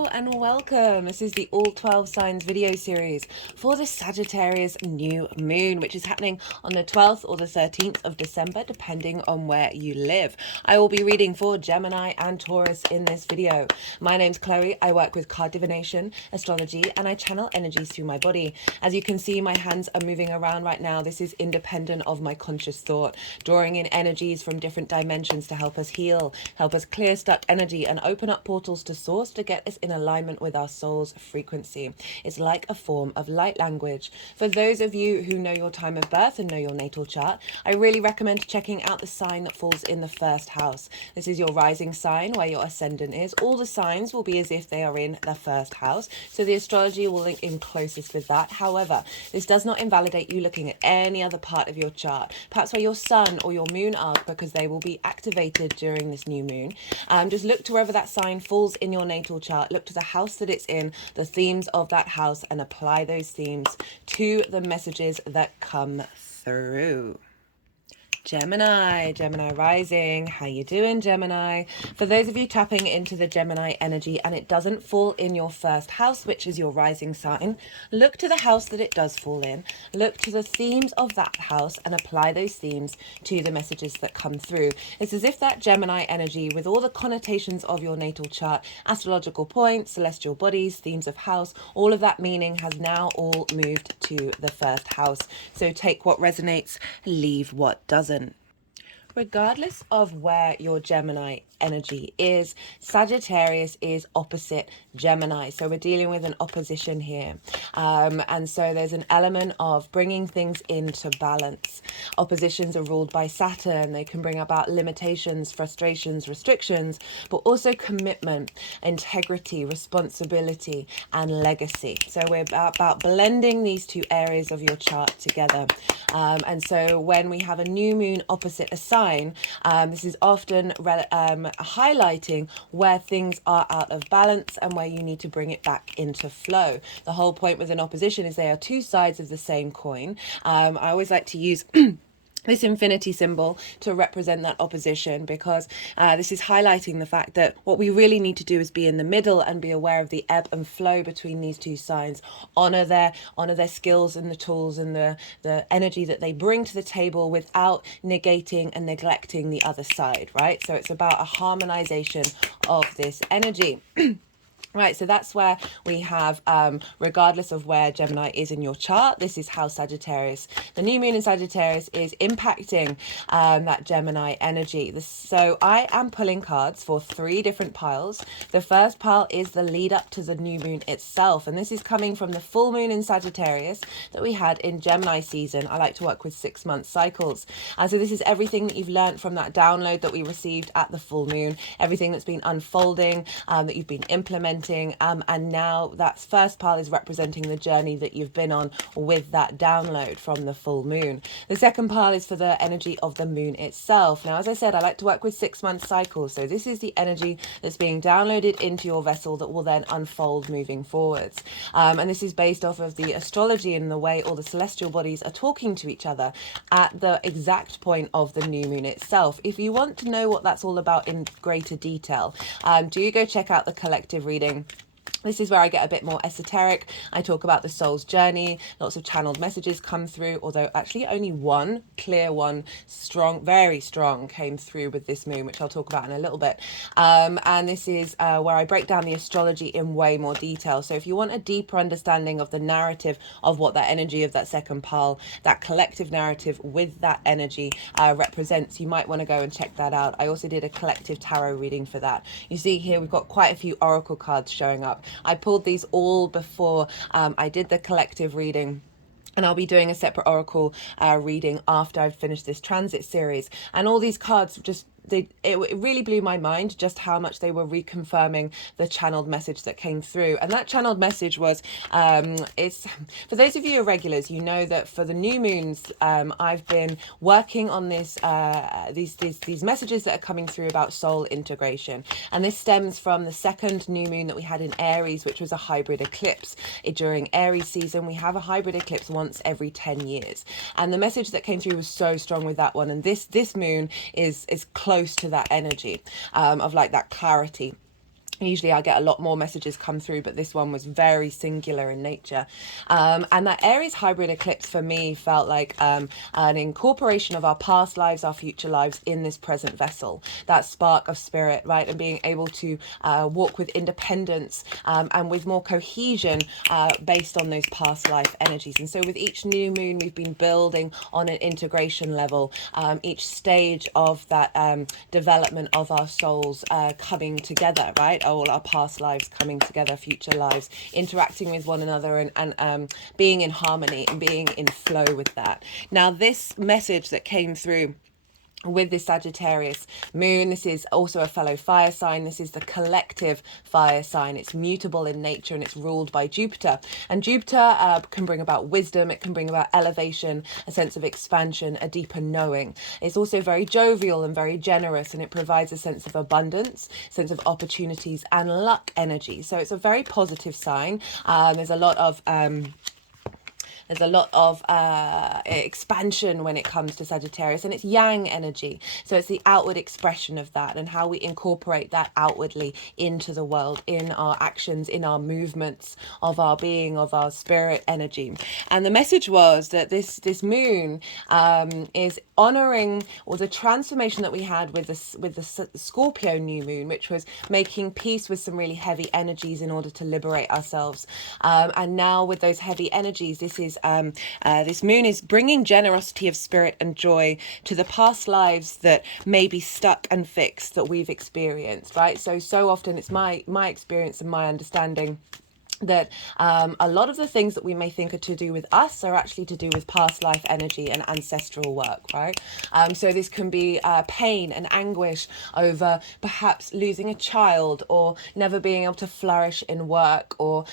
Hello and welcome. This is the All 12 Signs video series for the Sagittarius New Moon, which is happening on the 12th or the 13th of December, depending on where you live. I will be reading for Gemini and Taurus in this video. My name's Chloe. I work with card divination, astrology, and I channel energies through my body. As you can see, my hands are moving around right now. This is independent of my conscious thought, drawing in energies from different dimensions to help us heal, help us clear stuck energy, and open up portals to source to get us in alignment with our soul's frequency. It's like a form of light language. For those of you who know your time of birth and know your natal chart, I really recommend checking out the sign that falls in the first house. This is your rising sign where your ascendant is. All the signs will be as if they are in the first house, so the astrology will link in closest with that. However, this does not invalidate you looking at any other part of your chart, perhaps where your sun or your moon are, because they will be activated during this new moon. Just look to wherever that sign falls in your natal chart, look to the house that it's in, the themes of that house, and apply those themes to the messages that come through. Gemini rising, how you doing, Gemini? For those of you tapping into the Gemini energy and it doesn't fall in your first house, which is your rising sign, look to the house that it does fall in, look to the themes of that house and apply those themes to the messages that come through. It's as if that Gemini energy, with all the connotations of your natal chart, astrological points, celestial bodies, themes of house, all of that meaning has now all moved to the first house. So take what resonates, leave what doesn't. Regardless of where your Gemini energy is, Sagittarius is opposite Gemini. So we're dealing with an opposition here. And so there's an element of bringing things into balance. Oppositions are ruled by Saturn. They can bring about limitations, frustrations, restrictions, but also commitment, integrity, responsibility, and legacy. So we're about blending these two areas of your chart together. And so when we have a new moon opposite a sign, this is often highlighting where things are out of balance and where you need to bring it back into flow. The whole point with an opposition is they are two sides of the same coin. I always like to use this infinity symbol to represent that opposition, because this is highlighting the fact that what we really need to do is be in the middle and be aware of the ebb and flow between these two signs. Honor their skills and the tools and the energy that they bring to the table without negating and neglecting the other side, right? So it's about a harmonization of this energy. Right, so that's where we have, regardless of where Gemini is in your chart, this is how Sagittarius, the new moon in Sagittarius, is impacting that Gemini energy. So I am pulling cards for 3 different piles. The first pile is the lead up to the new moon itself, and this is coming from the full moon in Sagittarius that we had in Gemini season. I like to work with 6-month cycles. So this is everything that you've learned from that download that we received at the full moon, everything that's been unfolding, that you've been implementing. And now that first pile is representing the journey that you've been on with that download from the full moon. The second pile is for the energy of the moon itself. Now, as I said, I like to work with 6-month cycles. So this is the energy that's being downloaded into your vessel that will then unfold moving forwards. And this is based off of the astrology and the way all the celestial bodies are talking to each other at the exact point of the new moon itself. If you want to know what that's all about in greater detail, do go check out the collective reading. This is where I get a bit more esoteric. I talk about the soul's journey. Lots of channeled messages come through, although actually only one clear one, strong, very strong, came through with this moon, which I'll talk about in a little bit. And this is where I break down the astrology in way more detail. So if you want a deeper understanding of the narrative of what that energy of that second pile, that collective narrative with that energy represents, you might want to go and check that out. I also did a collective tarot reading for that. You see here, we've got quite a few oracle cards showing up. I pulled these all before I did the collective reading. And I'll be doing a separate oracle reading after I've finished this transit series. And all these cards just it really blew my mind just how much they were reconfirming the channeled message that came through. And that channeled message was, it's for those of you irregulars, you know that for the new moons, I've been working on this, these messages that are coming through about soul integration. And this stems from the second new moon that we had in Aries, which was a hybrid eclipse. During Aries season, we have a hybrid eclipse once every 10 years. And the message that came through was so strong with that one. And this moon is close to that energy of like that clarity. Usually I get a lot more messages come through, but this one was very singular in nature. And that Aries hybrid eclipse for me felt like an incorporation of our past lives, our future lives in this present vessel. That spark of spirit, right? And being able to walk with independence and with more cohesion based on those past life energies. And so with each new moon, we've been building on an integration level, each stage of that development of our souls coming together, right? All our past lives coming together, future lives, interacting with one another and being in harmony and being in flow with that. Now, this message that came through with this Sagittarius moon, this is also a fellow fire sign. This is the collective fire sign. It's mutable in nature and it's ruled by Jupiter. And Jupiter can bring about wisdom. It can bring about elevation, a sense of expansion, a deeper knowing. It's also very jovial and very generous, and it provides a sense of abundance, sense of opportunities and luck energy. So it's a very positive sign. There's a lot of expansion when it comes to Sagittarius, and it's yang energy. So it's the outward expression of that and how we incorporate that outwardly into the world, in our actions, in our movements of our being, of our spirit energy. And the message was that this moon is honoring, or the transformation that we had with the Scorpio new moon, which was making peace with some really heavy energies in order to liberate ourselves. And now with those heavy energies, this moon is bringing generosity of spirit and joy to the past lives that may be stuck and fixed that we've experienced, right? So often it's my experience and my understanding that a lot of the things that we may think are to do with us are actually to do with past life energy and ancestral work, right? So this can be pain and anguish over perhaps losing a child, or never being able to flourish in work, or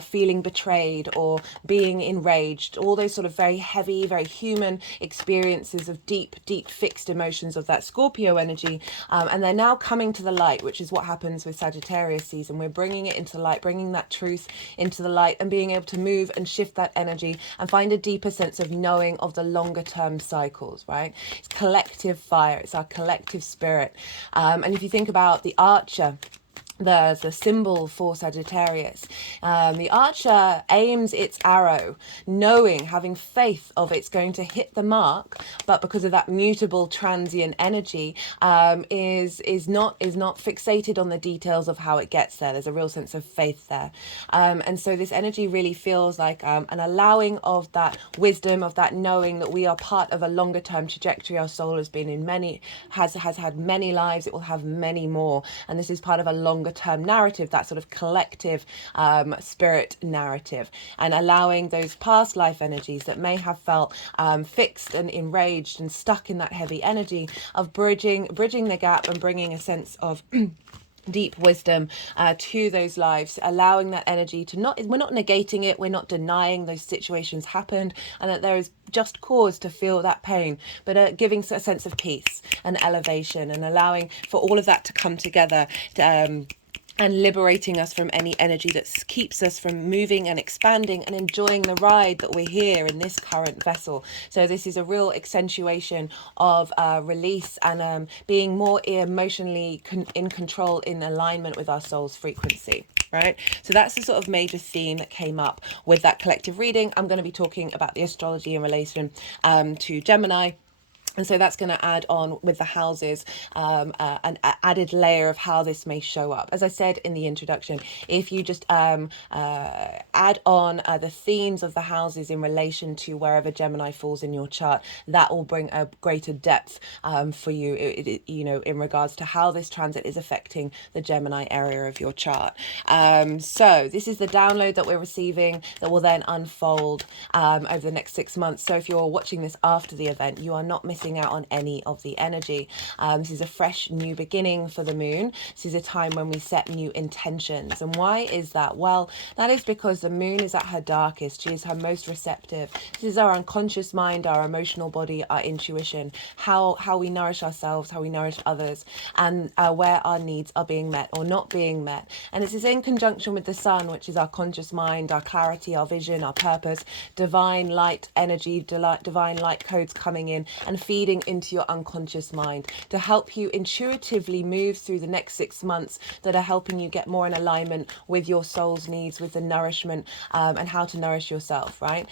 feeling betrayed, or being enraged. All those sort of very heavy, very human experiences of deep fixed emotions of that Scorpio energy. And they're now coming to the light, which is what happens with Sagittarius season. We're bringing it into light, bringing that truth into the light, and being able to move and shift that energy and find a deeper sense of knowing of the longer term cycles, right? It's collective fire. It's our collective spirit. And if you think about the archer, the symbol for Sagittarius, the archer aims its arrow knowing, having faith of it's going to hit the mark, but because of that mutable transient energy, is not fixated on the details of how it gets there. There's a real sense of faith there, and so this energy really feels like an allowing of that wisdom, of that knowing that we are part of a longer term trajectory. Our soul has been in has had many lives. It will have many more, and this is part of a longer term narrative, that sort of collective spirit narrative, and allowing those past life energies that may have felt fixed and enraged and stuck in that heavy energy of bridging the gap and bringing a sense of deep wisdom to those lives, allowing that energy to we're not negating it, we're not denying those situations happened and that there is just cause to feel that pain, but giving a sense of peace and elevation, and allowing for all of that to come together and liberating us from any energy that keeps us from moving and expanding and enjoying the ride that we're here in this current vessel. So this is a real accentuation of release and being more emotionally in control, in alignment with our soul's frequency, right? So that's the sort of major theme that came up with that collective reading. I'm going to be talking about the astrology in relation to Gemini. And so that's going to add on with the houses, an added layer of how this may show up. As I said in the introduction, if you just add on the themes of the houses in relation to wherever Gemini falls in your chart, that will bring a greater depth for you, in regards to how this transit is affecting the Gemini area of your chart. So this is the download that we're receiving that will then unfold over the next 6 months. So if you're watching this after the event, you are not missing out on any of the energy. This is a fresh new beginning for the moon. This is a time when we set new intentions. And why is that? Well, that is because the moon is at her darkest. She is her most receptive. This is our unconscious mind, our emotional body, our intuition, how we nourish ourselves, how we nourish others, and where our needs are being met or not being met. And this is in conjunction with the sun, which is our conscious mind, our clarity, our vision, our purpose, divine light energy, divine light codes coming in and feeding into your unconscious mind to help you intuitively energy moves through the next 6 months that are helping you get more in alignment with your soul's needs, with the nourishment, and how to nourish yourself, right?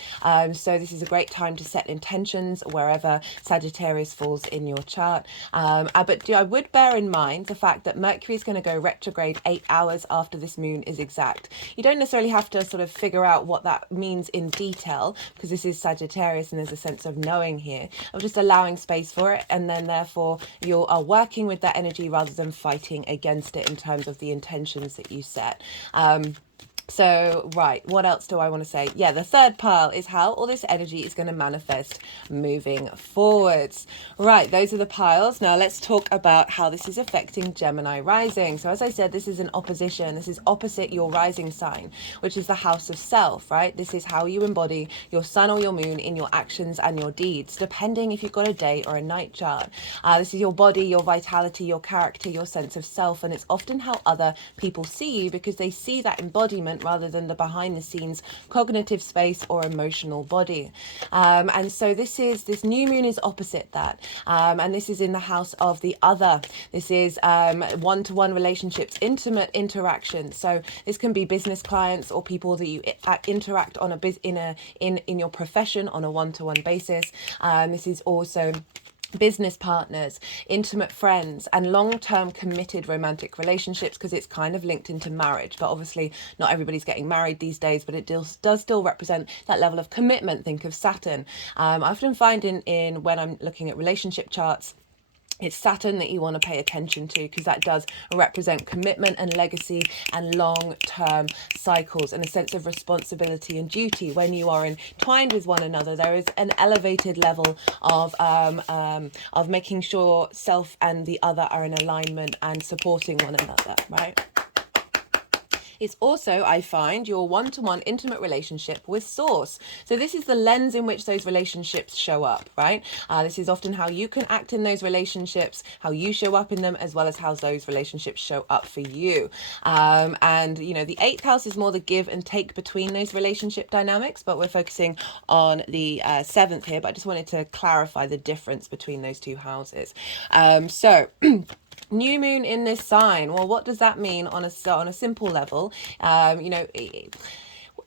So this is a great time to set intentions wherever Sagittarius falls in your chart. But I would bear in mind the fact that Mercury is going to go retrograde 8 hours after this moon is exact. You don't necessarily have to sort of figure out what that means in detail, because this is Sagittarius and there's a sense of knowing here, of just allowing space for it, and then therefore you are working with that energy rather than fighting against it in terms of the intentions that you set. So, right, what else do I want to say? Yeah, the third pile is how all this energy is going to manifest moving forwards. Right, those are the piles. Now let's talk about how this is affecting Gemini rising. So as I said, this is an opposition. This is opposite your rising sign, which is the house of self, right? This is how you embody your sun or your moon in your actions and your deeds, depending if you've got a day or a night chart. This is your body, your vitality, your character, your sense of self, and it's often how other people see you, because they see that embodiment rather than the behind the scenes cognitive space or emotional body. And so this new moon is opposite that, and this is in the house of the other. This is one-to-one relationships, intimate interactions. So this can be business clients or people that you interact on in your profession on a one-to-one basis. This is also business partners, intimate friends, and long-term committed romantic relationships, because it's kind of linked into marriage. But obviously not everybody's getting married these days, but it does still represent that level of commitment. Think of Saturn. I often find in when I'm looking at relationship charts, it's Saturn that you want to pay attention to, because that does represent commitment and legacy and long-term cycles and a sense of responsibility and duty. When you are entwined with one another, there is an elevated level of making sure self and the other are in alignment and supporting one another, right? It's also, I find, your one-to-one intimate relationship with source. So this is the lens in which those relationships show up, right? This is often how you can act in those relationships, how you show up in them, as well as how those relationships show up for you. And, you know, the 8th house is more the give and take between those relationship dynamics, but we're focusing on the 7th here. But I just wanted to clarify the difference between those two houses. New moon in this sign. Well, what does that mean on a simple level? You know,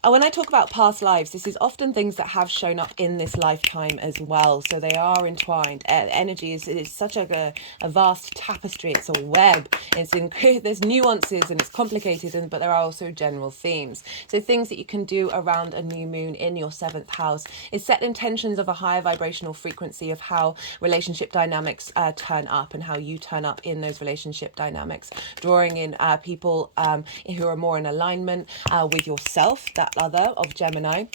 when I talk about past lives, this is often things that have shown up in this lifetime as well. So they are entwined. Energy is such a vast tapestry. It's a web. There's nuances and it's complicated, but there are also general themes. So things that you can do around a new moon in your 7th house is set intentions of a higher vibrational frequency of how relationship dynamics turn up and how you turn up in those relationship dynamics, drawing in people who are more in alignment with yourself, that other of Gemini.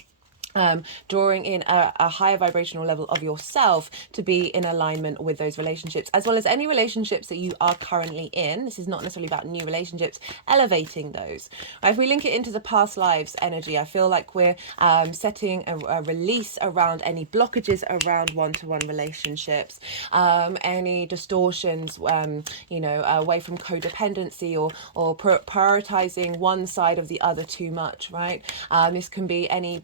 Drawing in a higher vibrational level of yourself to be in alignment with those relationships, as well as any relationships that you are currently in. This is not necessarily about new relationships, elevating those. Right, if we link it into the past lives energy, I feel like we're setting a release around any blockages around one-to-one relationships, any distortions, you know, away from codependency or prioritizing one side of the other too much, right? This can be any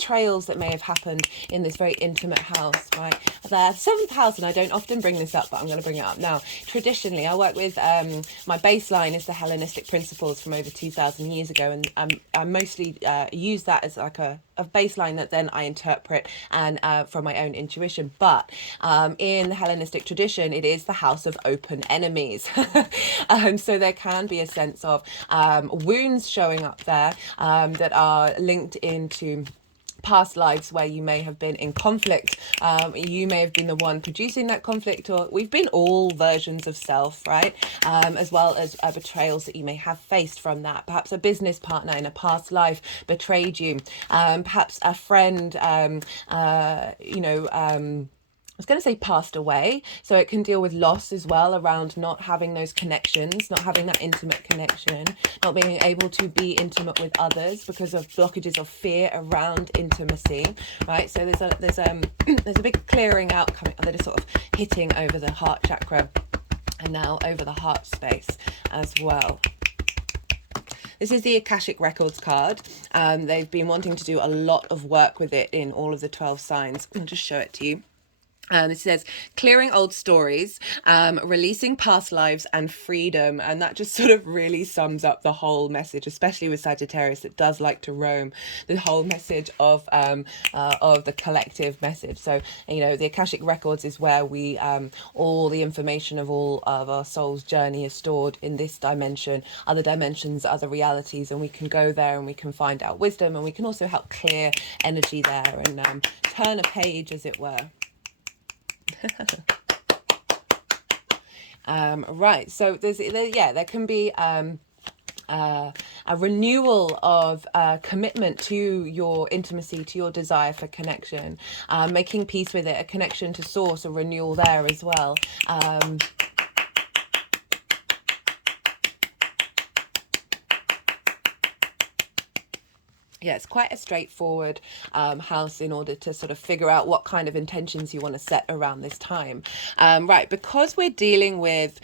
betrayals that may have happened in this very intimate house, right? The 7th house, and I don't often bring this up, but I'm going to bring it up now. Traditionally, I work with, my baseline is the Hellenistic principles from over 2,000 years ago, and I mostly use that as like a baseline that then I interpret and from my own intuition. But in the Hellenistic tradition, it is the house of open enemies. So there can be a sense of wounds showing up there that are linked into past lives where you may have been in conflict. You may have been the one producing that conflict, or we've been all versions of self, right? As well as betrayals that you may have faced from that. Perhaps a business partner in a past life betrayed you. Perhaps a friend, I was going to say passed away, so it can deal with loss as well, around not having those connections, not having that intimate connection, not being able to be intimate with others because of blockages of fear around intimacy, right? So there's a big clearing out coming, that is sort of hitting over the heart chakra and now over the heart space as well. This is the Akashic Records card. They've been wanting to do a lot of work with it in all of the 12 signs. I'll just show it to you. It says clearing old stories, releasing past lives, and freedom. And that just sort of really sums up the whole message, especially with Sagittarius. It does like to roam, the whole message of the collective message. So, you know, the Akashic Records is where we, all the information of all of our soul's journey is stored in this dimension, other dimensions, other realities. And we can go there and we can find out wisdom, and we can also help clear energy there and turn a page, as it were. Right, so there can be a renewal of commitment to your intimacy, to your desire for connection, making peace with it, a connection to source, a renewal there as well. Yeah, it's quite a straightforward house in order to sort of figure out what kind of intentions you want to set around this time. Right, because we're dealing with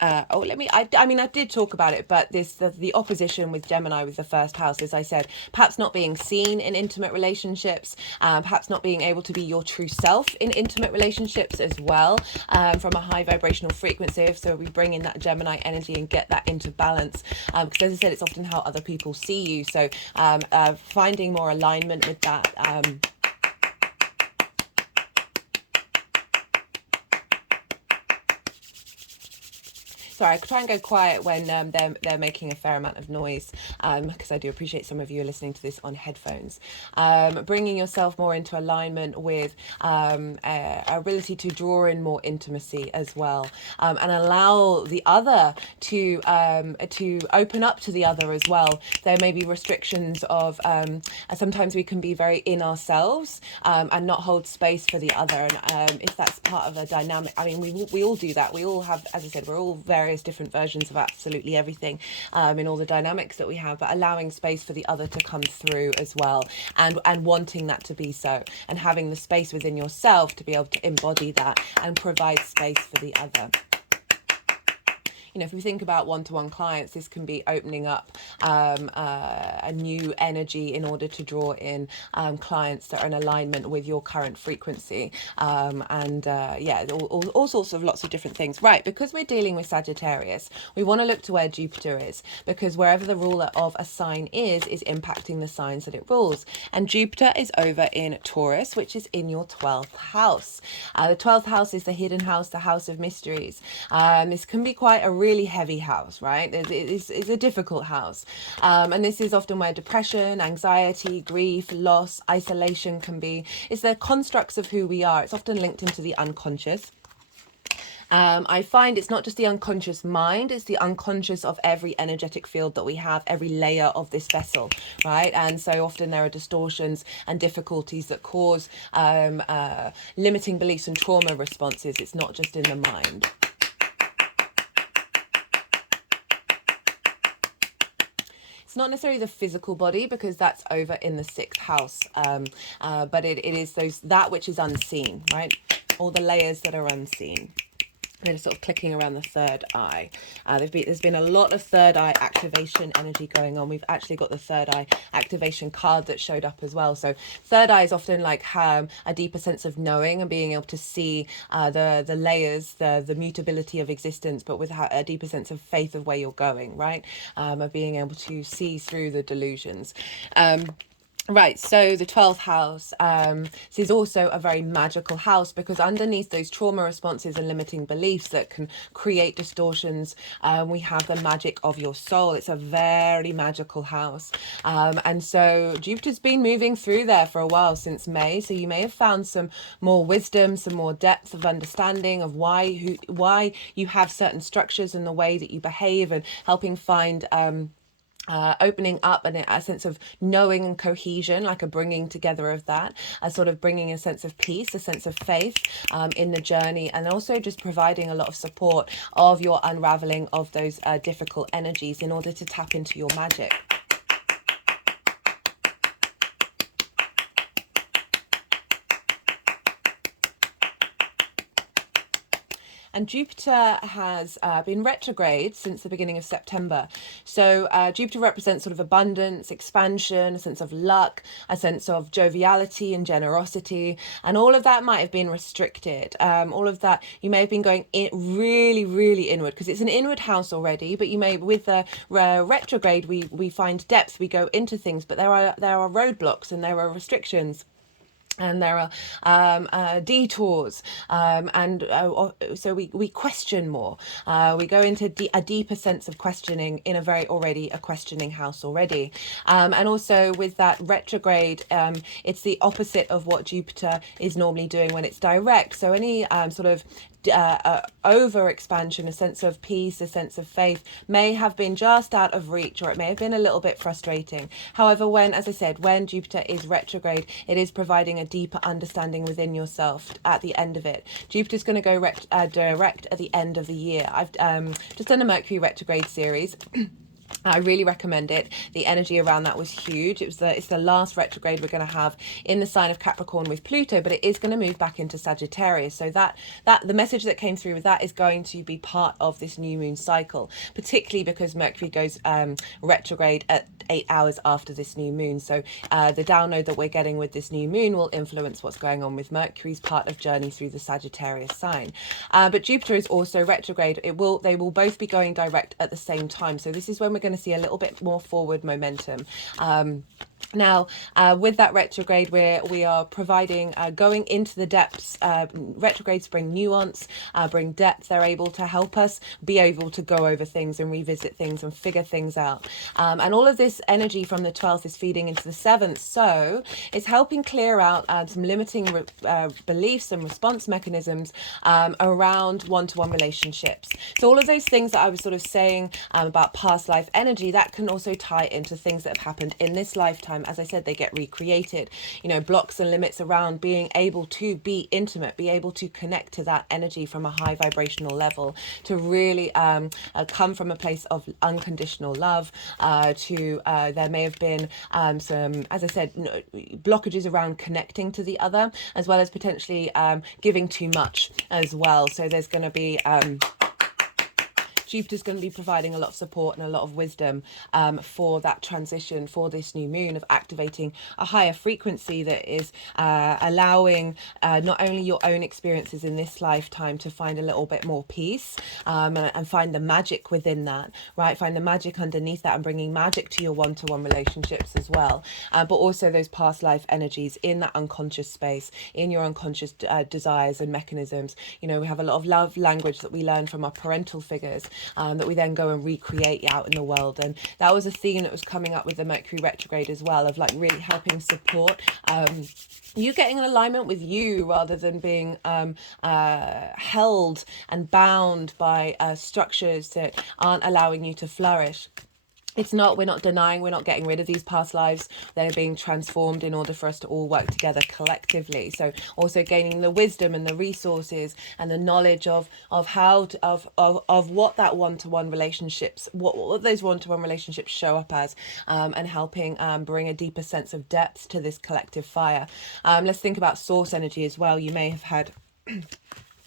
I mean, I did talk about it, but the opposition with Gemini with the first house, as I said, perhaps not being seen in intimate relationships, perhaps not being able to be your true self in intimate relationships as well, from a high vibrational frequency. So we bring in that Gemini energy and get that into balance, because as I said, it's often how other people see you. So finding more alignment with that. Sorry, I try and go quiet when they're making a fair amount of noise, because I do appreciate some of you are listening to this on headphones. Bringing yourself more into alignment with ability to draw in more intimacy as well, and allow the other to open up to the other as well. There may be restrictions of sometimes we can be very in ourselves, and not hold space for the other. And if that's part of a dynamic, I mean, we all do that. We all have, as I said, we're all various different versions of absolutely everything, in all the dynamics that we have, but allowing space for the other to come through as well, and wanting that to be so, and having the space within yourself to be able to embody that and provide space for the other. You know, if we think about one-to-one clients, this can be opening up a new energy in order to draw in clients that are in alignment with your current frequency, yeah, all sorts of lots of different things. Right, because we're dealing with Sagittarius, we want to look to where Jupiter is, because wherever the ruler of a sign is impacting the signs that it rules. And Jupiter is over in Taurus, which is in your 12th house. The 12th house is the hidden house, the house of mysteries. This can be quite a really heavy house, right? It's a difficult house, and this is often where depression, anxiety, grief, loss, isolation can be. It's the constructs of who we are. It's often linked into the unconscious. I find it's not just the unconscious mind, it's the unconscious of every energetic field that we have, every layer of this vessel, right? And so often there are distortions and difficulties that cause limiting beliefs and trauma responses. It's not just in the mind. It's not necessarily the physical body, because that's over in the 6th house, but it is that which is unseen, right? All the layers that are unseen. They're sort of clicking around the third eye. There's been a lot of third eye activation energy going on. We've actually got the third eye activation card that showed up as well. So third eye is often like a deeper sense of knowing and being able to see the layers, the mutability of existence, but with a deeper sense of faith of where you're going, right? Of being able to see through the delusions. Right, so the 12th house, this is also a very magical house, because underneath those trauma responses and limiting beliefs that can create distortions, we have the magic of your soul. It's a very magical house. And so Jupiter's been moving through there for a while, since May. So you may have found some more wisdom, some more depth of understanding of why you have certain structures and the way that you behave, and helping find opening up and a sense of knowing and cohesion, like a bringing together of that, a sort of bringing a sense of peace, a sense of faith in the journey, and also just providing a lot of support of your unraveling of those difficult energies in order to tap into your magic. and Jupiter has been retrograde since the beginning of September. So Jupiter represents sort of abundance, expansion, a sense of luck, a sense of joviality and generosity, and all of that might have been restricted. All of that, you may have been going in really inward, because it's an inward house already, but you may, with the retrograde, we find depth, we go into things, but there are roadblocks and there are restrictions. And there are detours, and so we question more. We go into a deeper sense of questioning in a questioning house already. And also with that retrograde, it's the opposite of what Jupiter is normally doing when it's direct. So any sort of over expansion, a sense of peace, a sense of faith may have been just out of reach, or it may have been a little bit frustrating. However, as I said, when Jupiter is retrograde, it is providing a deeper understanding within yourself at the end of it. Jupiter's going to go direct at the end of the year. I've just done a Mercury retrograde series. I really recommend it. The energy around that was huge. It's the last retrograde we're going to have in the sign of Capricorn with Pluto, but it is going to move back into Sagittarius. So that the message that came through with that is going to be part of this new moon cycle, particularly because Mercury goes retrograde at 8 hours after this new moon. So the download that we're getting with this new moon will influence what's going on with Mercury's part of journey through the Sagittarius sign. But Jupiter is also retrograde. They will both be going direct at the same time. So this is when we're going to see a little bit more forward momentum. Now, with that retrograde, we are providing, going into the depths. Retrogrades bring nuance, bring depth. They're able to help us be able to go over things and revisit things and figure things out. And all of this energy from the 12th is feeding into the 7th. So it's helping clear out some limiting beliefs and response mechanisms around one-to-one relationships. So all of those things that I was sort of saying about past life energy, that can also tie into things that have happened in this lifetime. As I said, they get recreated. You know, blocks and limits around being able to be intimate, be able to connect to that energy from a high vibrational level, to really come from a place of unconditional love. There may have been some, as I said, blockages around connecting to the other, as well as potentially giving too much as well. So there's going to be Jupiter's going to be providing a lot of support and a lot of wisdom for that transition, for this new moon, of activating a higher frequency that is allowing not only your own experiences in this lifetime to find a little bit more peace and find the magic within that, right? Find the magic underneath that and bringing magic to your one-to-one relationships as well. But also those past life energies in that unconscious space, in your unconscious desires and mechanisms. You know, we have a lot of love language that we learn from our parental figures, that we then go and recreate out in the world. And that was a theme that was coming up with the Mercury retrograde as well, of like really helping support you getting in alignment with you, rather than being held and bound by structures that aren't allowing you to flourish. We're not denying, we're not getting rid of these past lives. They're being transformed in order for us to all work together collectively. So also gaining the wisdom and the resources and the knowledge of how to, of what that one-to-one relationships, what those one-to-one relationships show up as, and helping bring a deeper sense of depth to this collective fire. Let's think about source energy as well. You may have had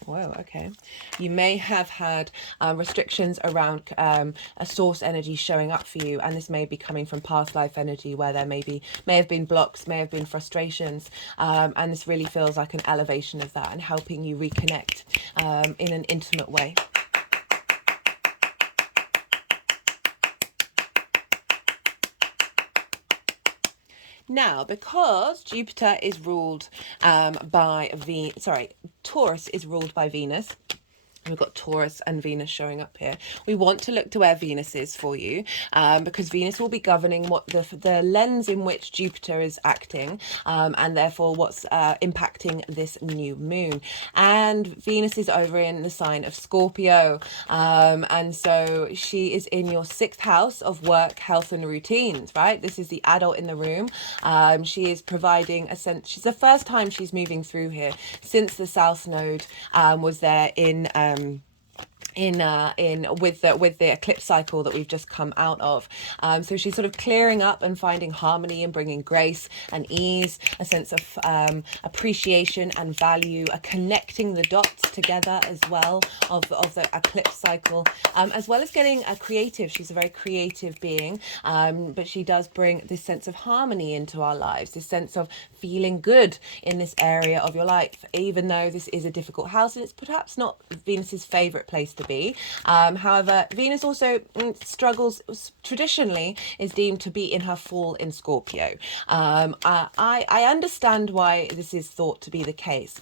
Whoa, okay. You may have had restrictions around a source energy showing up for you, and this may be coming from past life energy, where there may have been blocks, may have been frustrations, and this really feels like an elevation of that and helping you reconnect in an intimate way. Now, because Jupiter is ruled by Taurus is ruled by Venus. We've got Taurus and Venus showing up here. We want to look to where Venus is for you, because Venus will be governing what the lens in which Jupiter is acting, and therefore what's impacting this new moon. And Venus is over in the sign of Scorpio, and so she is in your 6th house of work, health and routines, right? This is the adult in the room. She is providing a sense, she's the first time she's moving through here since the South Node was there in with the eclipse cycle that we've just come out of. So she's sort of clearing up and finding harmony and bringing grace and ease, a sense of appreciation and value, connecting the dots together as well of the eclipse cycle, as well as getting creative. She's a very creative being, but she does bring this sense of harmony into our lives, this sense of feeling good in this area of your life, even though this is a difficult house and it's perhaps not Venus's favorite place to be. However, Venus also struggles, traditionally is deemed to be in her fall in Scorpio. I understand why this is thought to be the case,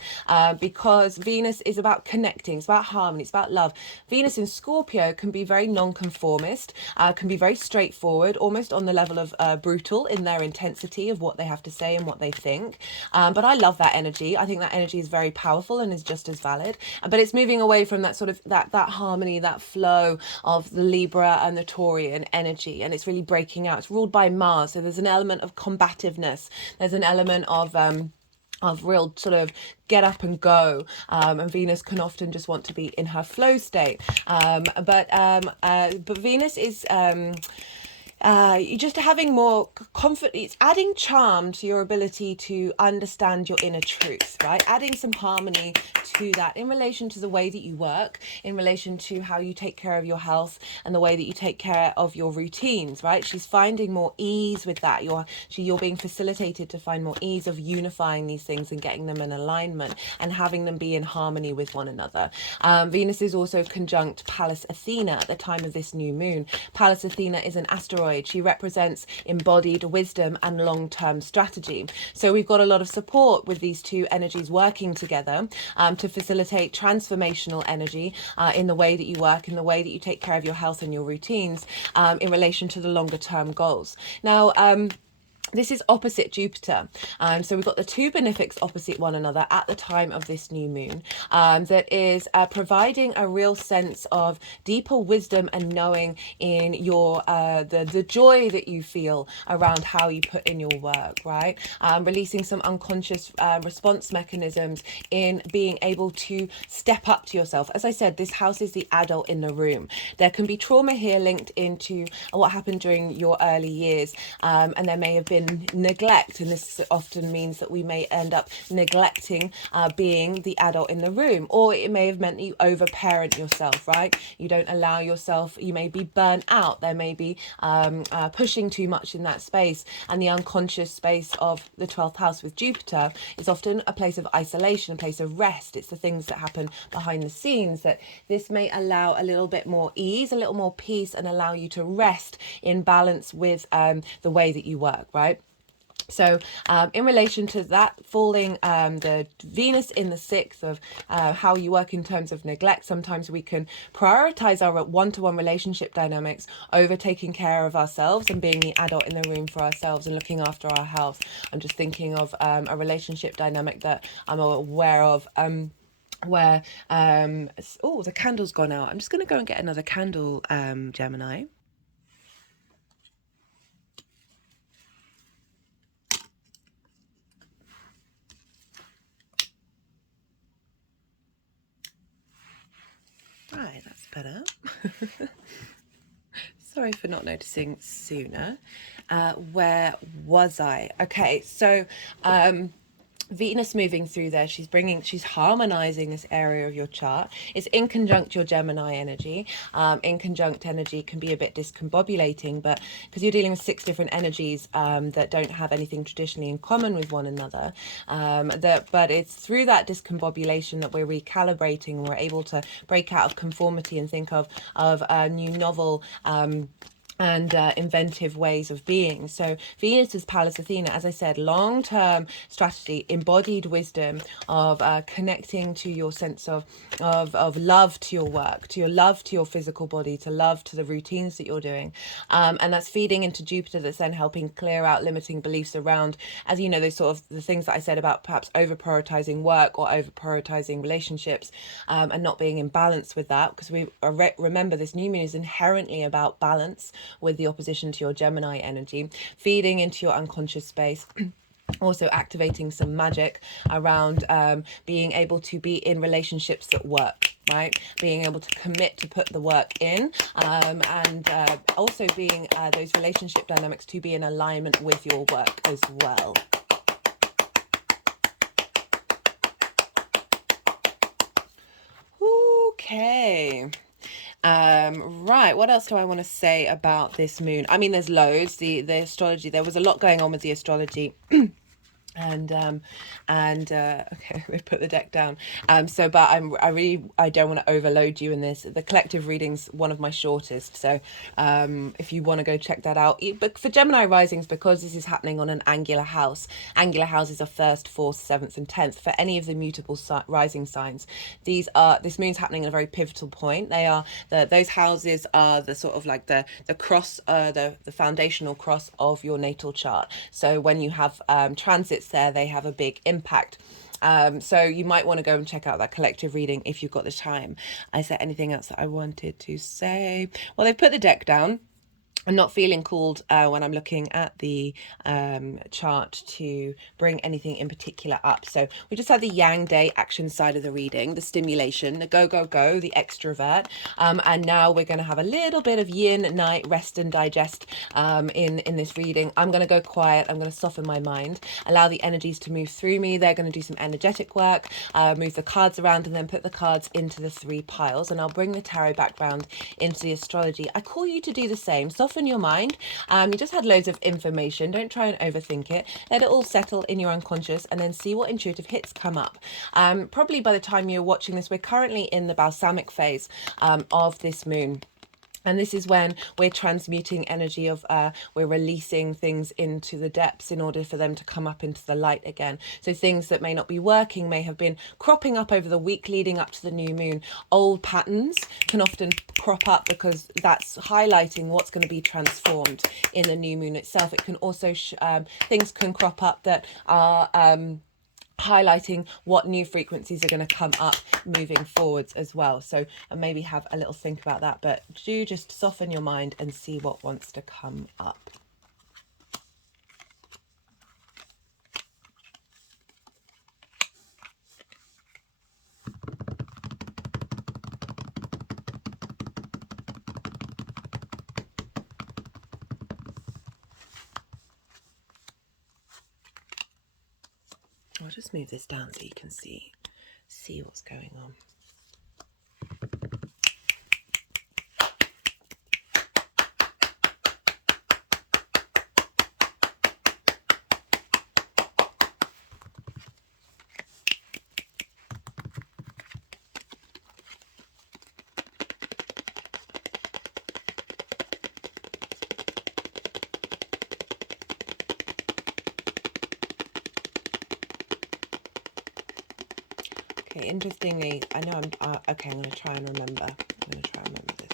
because Venus is about connecting, it's about harmony, it's about love. Venus in Scorpio can be very non-conformist, can be very straightforward, almost on the level of brutal in their intensity of what they have to say and what they think. But I love that energy. I think that energy is very powerful and is just as valid. But it's moving away from that sort of that harmony, that flow of the Libra and the Taurian energy, and it's really breaking out. It's ruled by Mars, so there's an element of combativeness. There's an element of real sort of get up and go, and Venus can often just want to be in her flow state. But Venus is you're just having more confidence. It's adding charm to your ability to understand your inner truth, right? Adding some harmony to that in relation to the way that you work, in relation to how you take care of your health and the way that you take care of your routines, right? She's finding more ease with that. You're being facilitated to find more ease of unifying these things and getting them in alignment and having them be in harmony with one another. Venus is also conjunct Pallas Athena at the time of this new moon. Pallas Athena is an asteroid. She represents embodied wisdom and long-term strategy. So we've got a lot of support with these two energies working together to facilitate transformational energy in the way that you work, in the way that you take care of your health and your routines, in relation to the longer term goals. Now, this is opposite Jupiter. So we've got the two benefics opposite one another at the time of this new moon, that is providing a real sense of deeper wisdom and knowing in your the joy that you feel around how you put in your work, right? Releasing some unconscious response mechanisms in being able to step up to yourself. As I said, this house is the adult in the room. There can be trauma here linked into what happened during your early years, and there may have been neglect, and this often means that we may end up neglecting being the adult in the room, or it may have meant that you overparent yourself, right? You don't allow yourself, you may be burnt out, there may be pushing too much in that space, and the unconscious space of the 12th house with Jupiter is often a place of isolation, a place of rest. It's the things that happen behind the scenes that this may allow a little bit more ease, a little more peace, and allow you to rest in balance with the way that you work, right? So in relation to that, falling the Venus in the 6th of how you work in terms of neglect, sometimes we can prioritize our one-to-one relationship dynamics over taking care of ourselves and being the adult in the room for ourselves and looking after our health. I'm just thinking of a relationship dynamic that I'm aware of, where oh, the candle's gone out. I'm just going to go and get another candle, Gemini. Right, that's better. Sorry for not noticing sooner. Where was I? Okay, so Venus moving through there, she's harmonizing this area of your chart. It's in conjunct your Gemini energy. In conjunct energy can be a bit discombobulating, but because you're dealing with 6 different energies that don't have anything traditionally in common with one another, but it's through that discombobulation that we're recalibrating and we're able to break out of conformity and think of a new novel and inventive ways of being. So Venus is Pallas Athena, as I said, long-term strategy, embodied wisdom of connecting to your sense of love to your work, to your love to your physical body, to love to the routines that you're doing. And that's feeding into Jupiter, that's then helping clear out limiting beliefs around, as you know, those sort of the things that I said about perhaps over prioritizing work or over prioritizing relationships, and not being in balance with that, because we remember this new moon is inherently about balance with the opposition to your Gemini energy, feeding into your unconscious space. Also activating some magic around being able to be in relationships that work. right? Being able to commit to put the work in, and also being those relationship dynamics to be in alignment with your work as well. Okay. Right, what else do I want to say about this moon? I mean, there's loads. The astrology, there was a lot going on with the astrology. Okay, we put the deck down. But I don't want to overload you in this. The collective reading's one of my shortest, so if you want to go check that out. But for Gemini risings, because this is happening on an angular houses are 1st, 4th, 7th and 10th. For any of the mutable rising signs, this moon's happening at a very pivotal point. They are those houses are the sort of like the cross, the foundational cross of your natal chart. So when you have transits there, they have a big impact. So you might want to go and check out that collective reading if you've got the time. Is there anything else that I wanted to say? Well, they've put the deck down. I'm not feeling called when I'm looking at the chart to bring anything in particular up. So we just had the Yang Day action side of the reading, the stimulation, the go, go, go, the extrovert. And now we're going to have a little bit of yin night, rest and digest in this reading. I'm going to go quiet. I'm going to soften my mind, allow the energies to move through me. They're going to do some energetic work, move the cards around and then put the cards into the 3 piles. And I'll bring the tarot background into the astrology. I call you to do the same. Soften your mind. You just had loads of information. Don't try and overthink it. Let it all settle in your unconscious and then see what intuitive hits come up. Probably by the time you're watching this, we're currently in the balsamic phase of this moon. And this is when we're transmuting energy of, we're releasing things into the depths in order for them to come up into the light again. So things that may not be working may have been cropping up over the week leading up to the new moon. Old patterns can often crop up because that's highlighting what's going to be transformed in the new moon itself. It can also, things can crop up that are highlighting what new frequencies are going to come up moving forwards as well. So maybe have a little think about that, but do just soften your mind and see what wants to come up. I'll just move this down so you can see what's going on. Okay, interestingly, I know okay, I'm going to try and remember. I'm going to try and remember this.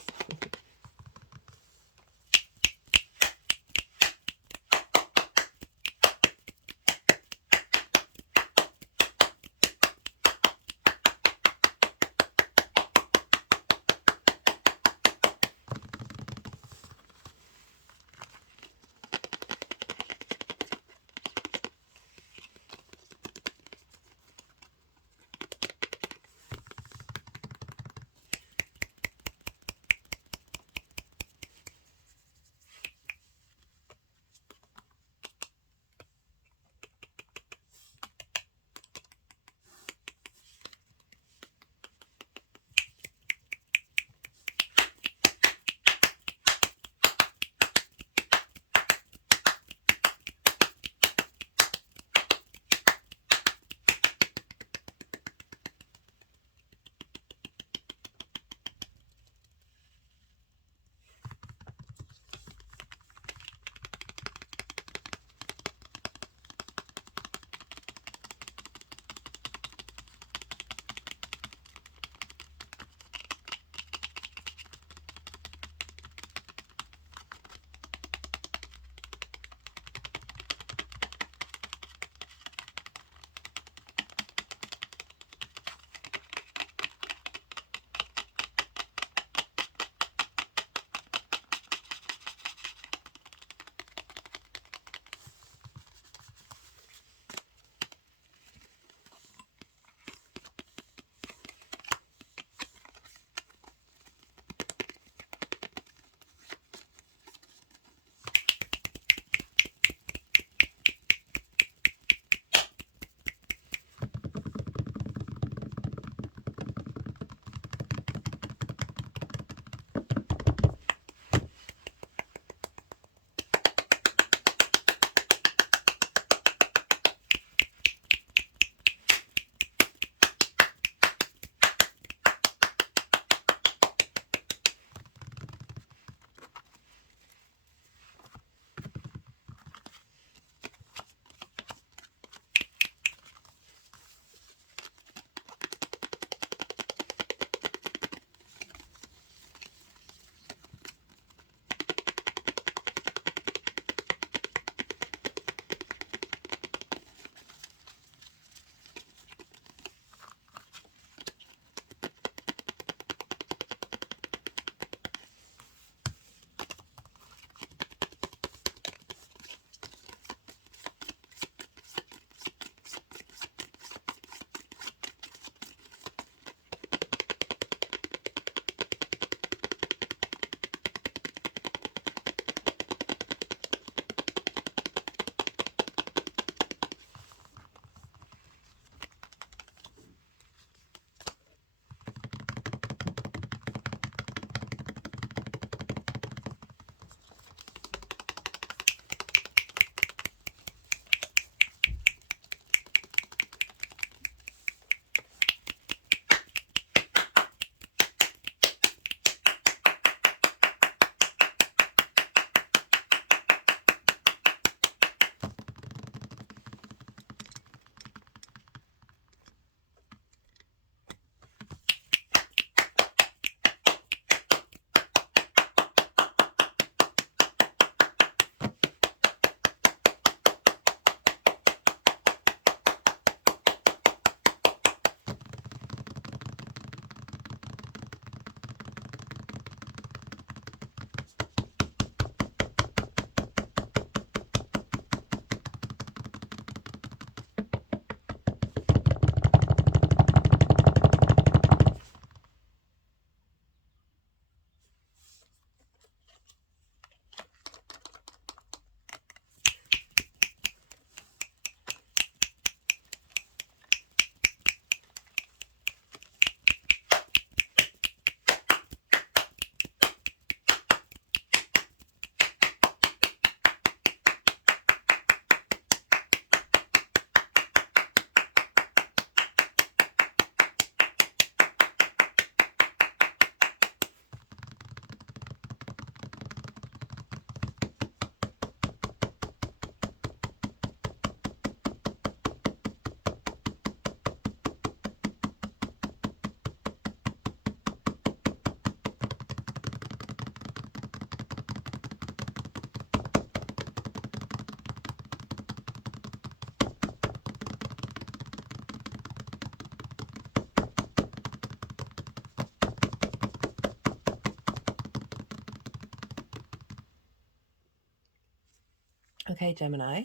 Okay, Gemini.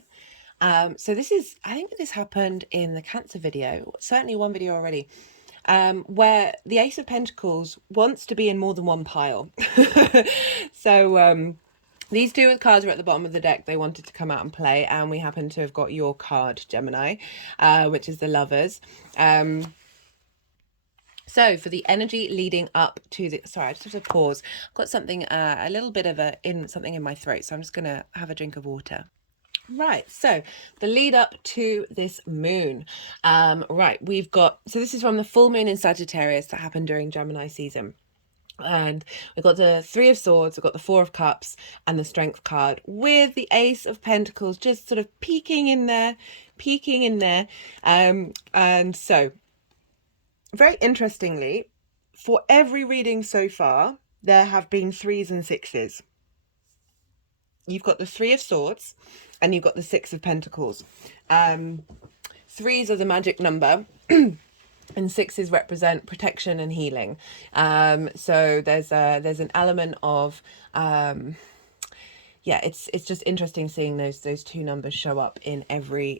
So this is, I think this happened in the Cancer video, certainly one video already, where the Ace of Pentacles wants to be in more than one pile. So these two cards are at the bottom of the deck. They wanted to come out and play, and we happen to have got your card, Gemini, which is the Lovers. So for the energy leading up to the, sorry, I just have to pause. I've got something, a little bit of something in my throat, so I'm just going to have a drink of water. Right, so the lead up to this moon. Right, we've got, so this is from the full moon in Sagittarius that happened during Gemini season. And we've got the Three of Swords, we've got the Four of Cups, and the Strength card, with the Ace of Pentacles just sort of peeking in there. And so, very interestingly, for every reading so far, there have been 3s and 6s. You've got the Three of Swords, and you've got the Six of Pentacles. 3s are the magic number. And 6s represent protection and healing. So there's an element of yeah, it's just interesting seeing those two numbers show up in every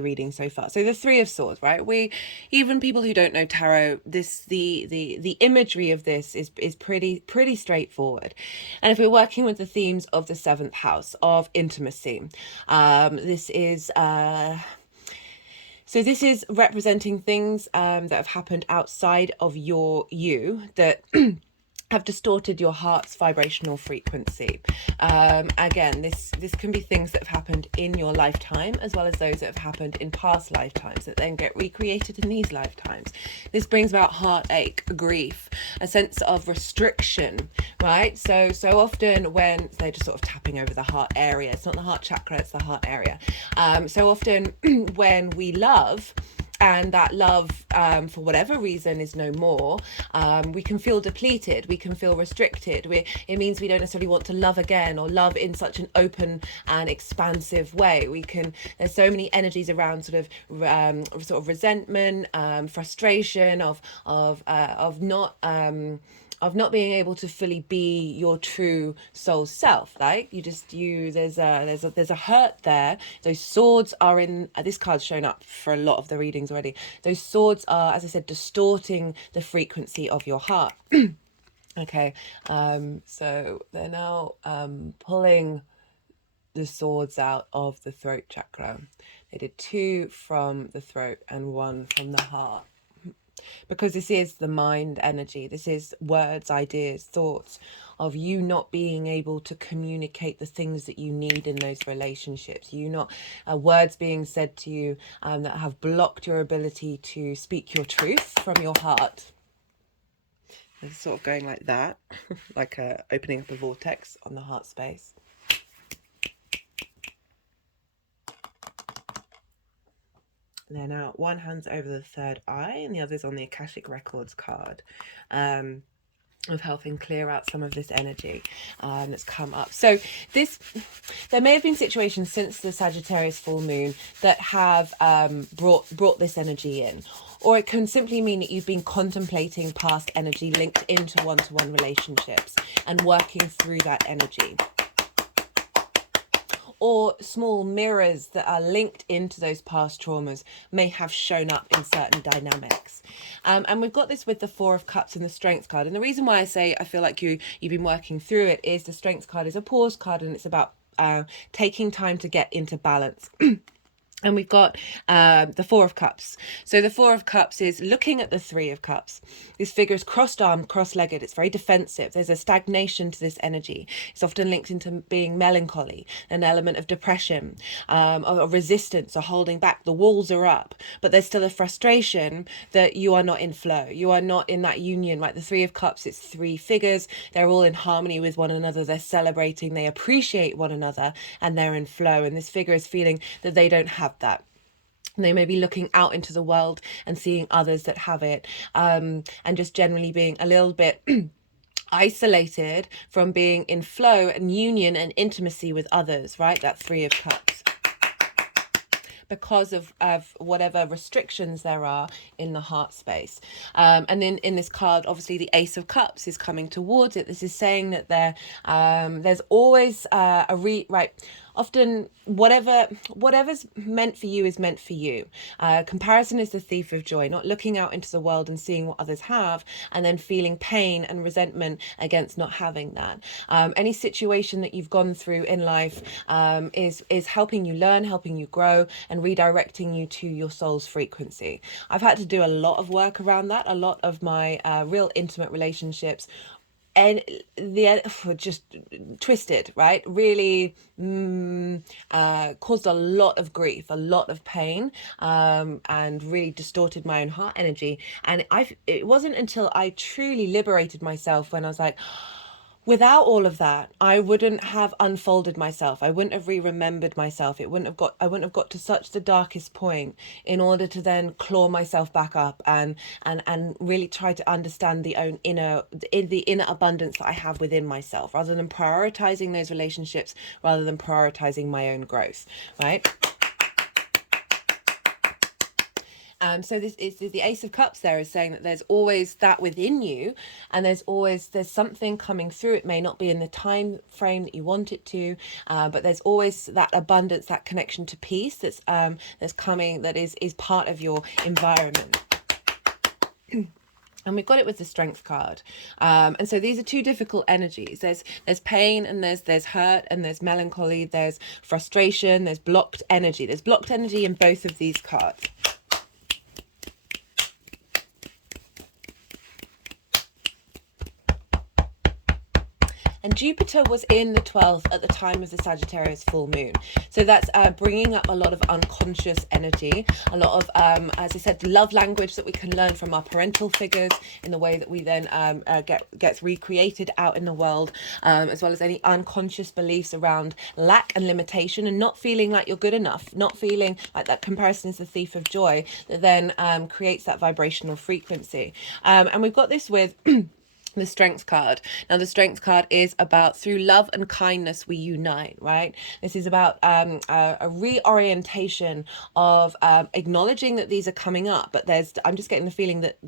reading so far. So the Three of Swords, right? Even people who don't know tarot, the imagery of this is pretty straightforward. And if we're working with the themes of the 7th house of intimacy, this is so this is representing things that have happened outside of you that have distorted your heart's vibrational frequency. Again, this can be things that have happened in your lifetime, as well as those that have happened in past lifetimes that then get recreated in these lifetimes. This brings about heartache, grief, a sense of restriction, right? So often when they're just sort of tapping over the heart area, it's not the heart chakra, it's the heart area. So often when we love, and that love, for whatever reason, is no more, we can feel depleted, we can feel restricted. It means we don't necessarily want to love again, or love in such an open and expansive way. There's so many energies around sort of resentment, frustration, of not being able to fully be your true soul self. Like there's a hurt there. Those swords are in, this card's shown up for a lot of the readings already. Those swords are, as I said, distorting the frequency of your heart. Okay, so they're now pulling the swords out of the throat chakra. They did 2 from the throat and 1 from the heart. Because this is the mind energy. This is words, ideas, thoughts of you not being able to communicate the things that you need in those relationships. You not words being said to you that have blocked your ability to speak your truth from your heart. It's sort of going like that, like opening up a vortex on the heart space. There now, one hand's over the third eye and the other's on the Akashic Records card, of helping clear out some of this energy that's come up. So there may have been situations since the Sagittarius full moon that have brought this energy in. Or it can simply mean that you've been contemplating past energy linked into one-to-one relationships and working through that energy. Or small mirrors that are linked into those past traumas may have shown up in certain dynamics. And we've got this with the Four of Cups and the Strength card. And the reason why I say I feel like you've been working through it is the Strength card is a pause card, and it's about taking time to get into balance. And we've got the Four of Cups. So the Four of Cups is looking at the Three of Cups. This figure is crossed-armed, cross-legged. It's very defensive. There's a stagnation to this energy. It's often linked into being melancholy, an element of depression, of resistance or holding back. The walls are up, but there's still a frustration that you are not in flow. You are not in that union, right? The Three of Cups, it's 3 figures. They're all in harmony with one another. They're celebrating. They appreciate one another, and they're in flow. And this figure is feeling that they don't have that. They may be looking out into the world and seeing others that have it, and just generally being a little bit isolated from being in flow and union and intimacy with others, right? That Three of Cups. Because of whatever restrictions there are in the heart space. And then in this card, obviously the Ace of Cups is coming towards it. This is saying that there's always often whatever's meant for you is meant for you. Comparison is the thief of joy. Not looking out into the world and seeing what others have and then feeling pain and resentment against not having that. Any situation that you've gone through in life is helping you learn, helping you grow, and redirecting you to your soul's frequency. I've had to do a lot of work around that. A lot of my real intimate relationships and the just twisted, right, really caused a lot of grief, a lot of pain, and really distorted my own heart energy. And it wasn't until I truly liberated myself when I was like, without all of that, I wouldn't have unfolded myself. I wouldn't have re-remembered myself. I wouldn't have got to such the darkest point in order to then claw myself back up and really try to understand the inner abundance that I have within myself, rather than prioritizing those relationships, rather than prioritizing my own growth, right? So this is the Ace of Cups. There is saying that there's always that within you, and there's something coming through. It may not be in the time frame that you want it to, but there's always that abundance, that connection to peace that's coming, that is part of your environment. And we've got it with the Strength card. And so these are two difficult energies. There's pain, and there's hurt, and there's melancholy, there's frustration, there's blocked energy. There's blocked energy in both of these cards. And Jupiter was in the 12th at the time of the Sagittarius full moon. So that's bringing up a lot of unconscious energy, a lot of, as I said, love language that we can learn from our parental figures in the way that we then gets recreated out in the world, as well as any unconscious beliefs around lack and limitation and not feeling like you're good enough, not feeling like that comparison is the thief of joy that then creates that vibrational frequency. And we've got this with the Strength card. Now the Strength card is about through love and kindness we unite, right? This is about a reorientation of acknowledging that these are coming up, but I'm just getting the feeling that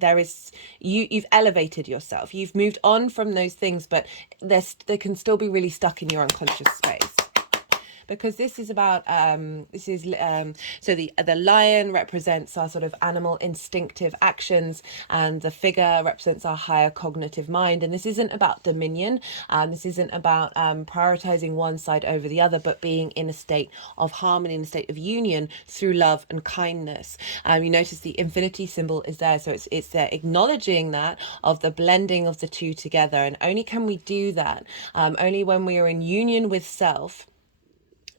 you've elevated yourself, you've moved on from those things, but they can still be really stuck in your unconscious space. Because this is about so the lion represents our sort of animal instinctive actions, and the figure represents our higher cognitive mind. And this isn't about dominion, this isn't about prioritizing one side over the other, but being in a state of harmony, in a state of union through love and kindness. You notice the infinity symbol is there, so it's there acknowledging that, of the blending of the two together. And only can we do that only when we are in union with self.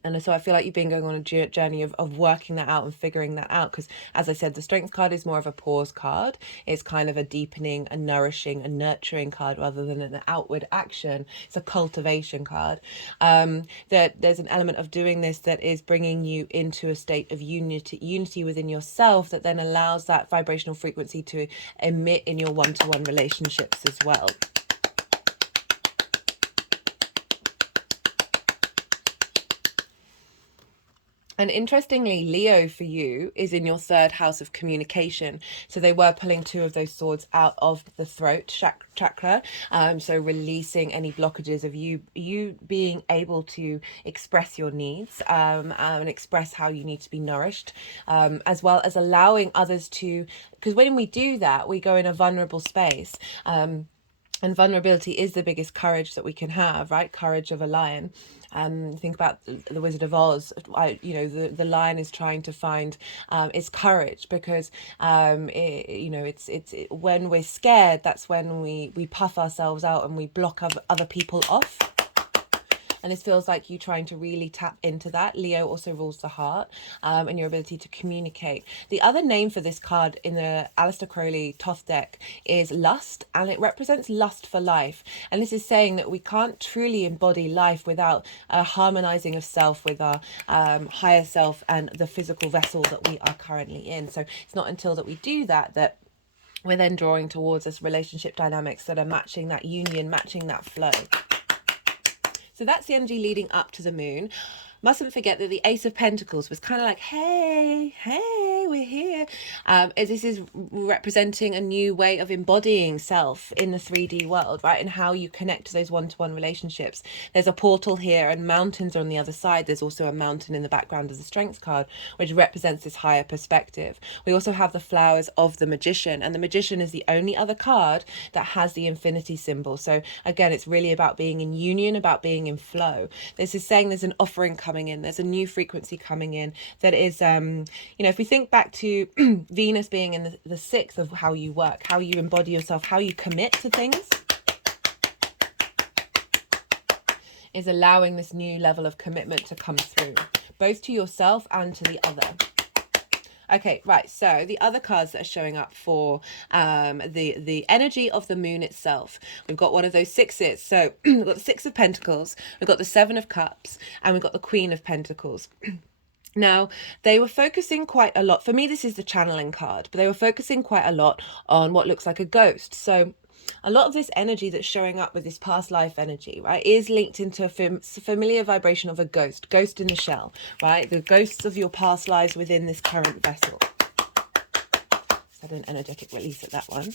And so I feel like you've been going on a journey of working that out and figuring that out, because as I said, the Strength card is more of a pause card. It's kind of a deepening, a nourishing, a nurturing card rather than an outward action. It's a cultivation card. There's an element of doing this that is bringing you into a state of unity within yourself, that then allows that vibrational frequency to emit in your one-to-one relationships as well. And interestingly, Leo for you is in your third house of communication. So they were pulling two of those swords out of the throat chakra. So releasing any blockages of you being able to express your needs and express how you need to be nourished, as well as allowing others to, because when we do that, we go in a vulnerable space. And vulnerability is the biggest courage that we can have, right? Courage of a lion. Think about the Wizard of Oz. The lion is trying to find its courage, because it's when we're scared, that's when we puff ourselves out and we block other people off. And this feels like you trying to really tap into that. Leo also rules the heart, and your ability to communicate. The other name for this card in the Aleister Crowley Thoth deck is Lust, and it represents lust for life. And this is saying that we can't truly embody life without a harmonizing of self with our higher self and the physical vessel that we are currently in. So it's not until that we do that we're then drawing towards us relationship dynamics that are matching that union, matching that flow. So that's the energy leading up to the moon. Mustn't forget that the Ace of Pentacles was kind of like, hey, we're here. This is representing a new way of embodying self in the 3D world, right? And how you connect to those one-to-one relationships. There's a portal here and mountains are on the other side. There's also a mountain in the background of the Strength card, which represents this higher perspective. We also have the flowers of the Magician, and the Magician is the only other card that has the infinity symbol. So again, it's really about being in union, about being in flow. This is saying there's an offering coming in, there's a new frequency coming in that is, you know, if we think back to Venus being in the sixth of how you work, how you embody yourself, how you commit to things, is allowing this new level of commitment to come through, both to yourself and to the other. Okay, right, so the other cards that are showing up for the energy of the moon itself. We've got one of those sixes. So we've got the Six of Pentacles, we've got the Seven of Cups, and we've got the Queen of Pentacles. Now, they were focusing quite a lot, for me this is the channeling card, but they were focusing quite a lot on what looks like a ghost. So a lot of this energy that's showing up with this past life energy, right, is linked into a familiar vibration of a ghost in the shell, right? The ghosts of your past lives within this current vessel. Just had an energetic release at that one.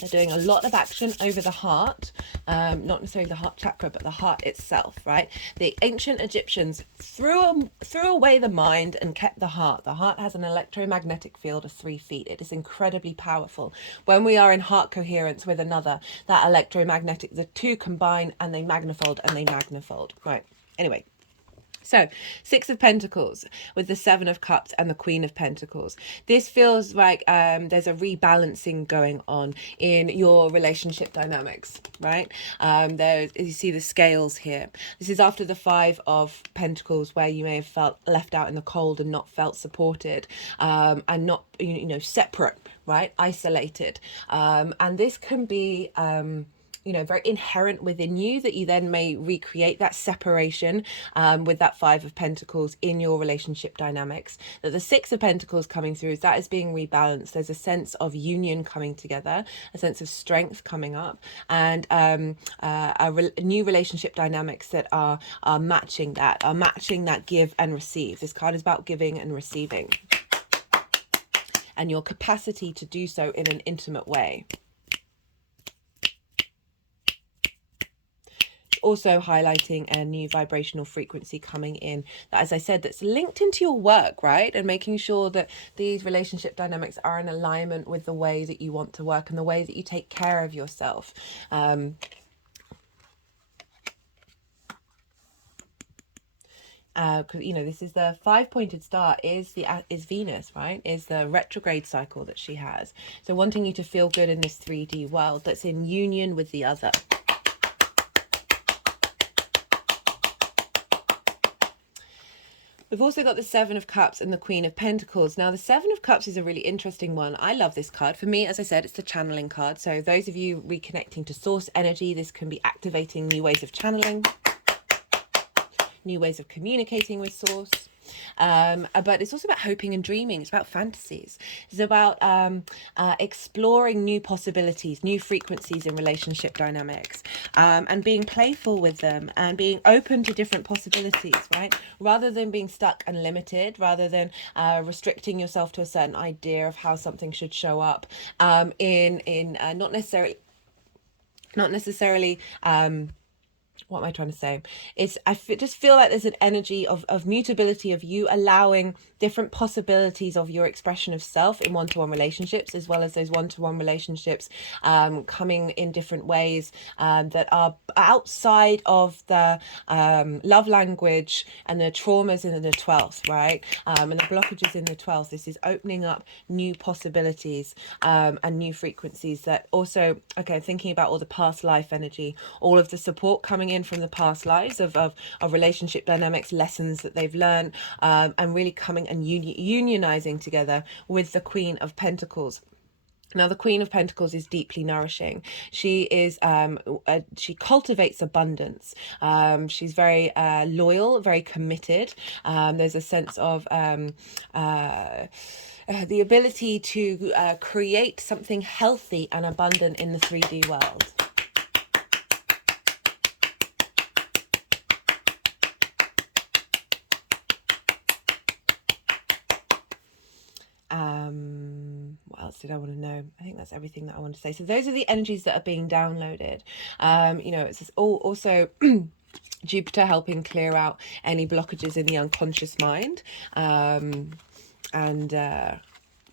They're doing a lot of action over the heart, not necessarily the heart chakra, but the heart itself, right? The ancient Egyptians threw away the mind and kept the heart. The heart has an electromagnetic field of 3 feet. It is incredibly powerful. When we are in heart coherence with another, that electromagnetic, the two combine and they magnifold and they magnifold, right? Anyway. So, Six of Pentacles with the Seven of Cups and the Queen of Pentacles. This feels like there's a rebalancing going on in your relationship dynamics, right? You see the scales here. This is after the Five of Pentacles, where you may have felt left out in the cold and not felt supported, and not, you know, separate, right? Isolated. And this can be you know, very inherent within you, that you then may recreate that separation with that Five of Pentacles in your relationship dynamics. That the Six of Pentacles coming through, is that is being rebalanced. There's a sense of union coming together, a sense of strength coming up, and new relationship dynamics that are matching that give and receive. This card is about giving and receiving, and your capacity to do so in an intimate way. Also highlighting a new vibrational frequency coming in, that, as I said, that's linked into your work, right? And making sure that these relationship dynamics are in alignment with the way that you want to work and the way that you take care of yourself. You know, this is the 5-pointed star is Venus, right? Is the retrograde cycle that she has. So wanting you to feel good in this 3D world that's in union with the other. We've also got the Seven of Cups and the Queen of Pentacles. Now, the Seven of Cups is a really interesting one. I love this card. For me, as I said, it's the channeling card. So those of you reconnecting to source energy, this can be activating new ways of channeling, new ways of communicating with source. But it's also about hoping and dreaming. It's about fantasies. It's about exploring new possibilities, new frequencies in relationship dynamics, and being playful with them and being open to different possibilities, right? Rather than being stuck and limited, rather than restricting yourself to a certain idea of how something should show up, not necessarily what am I trying to say? Just feel like there's an energy of mutability, of you allowing different possibilities of your expression of self in one-to-one relationships, as well as those one-to-one relationships coming in different ways that are outside of the love language and the traumas in the 12th, right? And the blockages in the 12th. This is opening up new possibilities and new frequencies that also, okay, thinking about all the past life energy, all of the support coming in from the past lives of relationship dynamics, lessons that they've learned, and really coming and unionizing together with the Queen of Pentacles. Now, the Queen of Pentacles is deeply nourishing. She is, she cultivates abundance. She's very loyal, very committed. There's a sense of the ability to create something healthy and abundant in the 3D world. else did I want to know? I think that's everything that I want to say. So those are the energies that are being downloaded. You know, it's also Jupiter helping clear out any blockages in the unconscious mind, and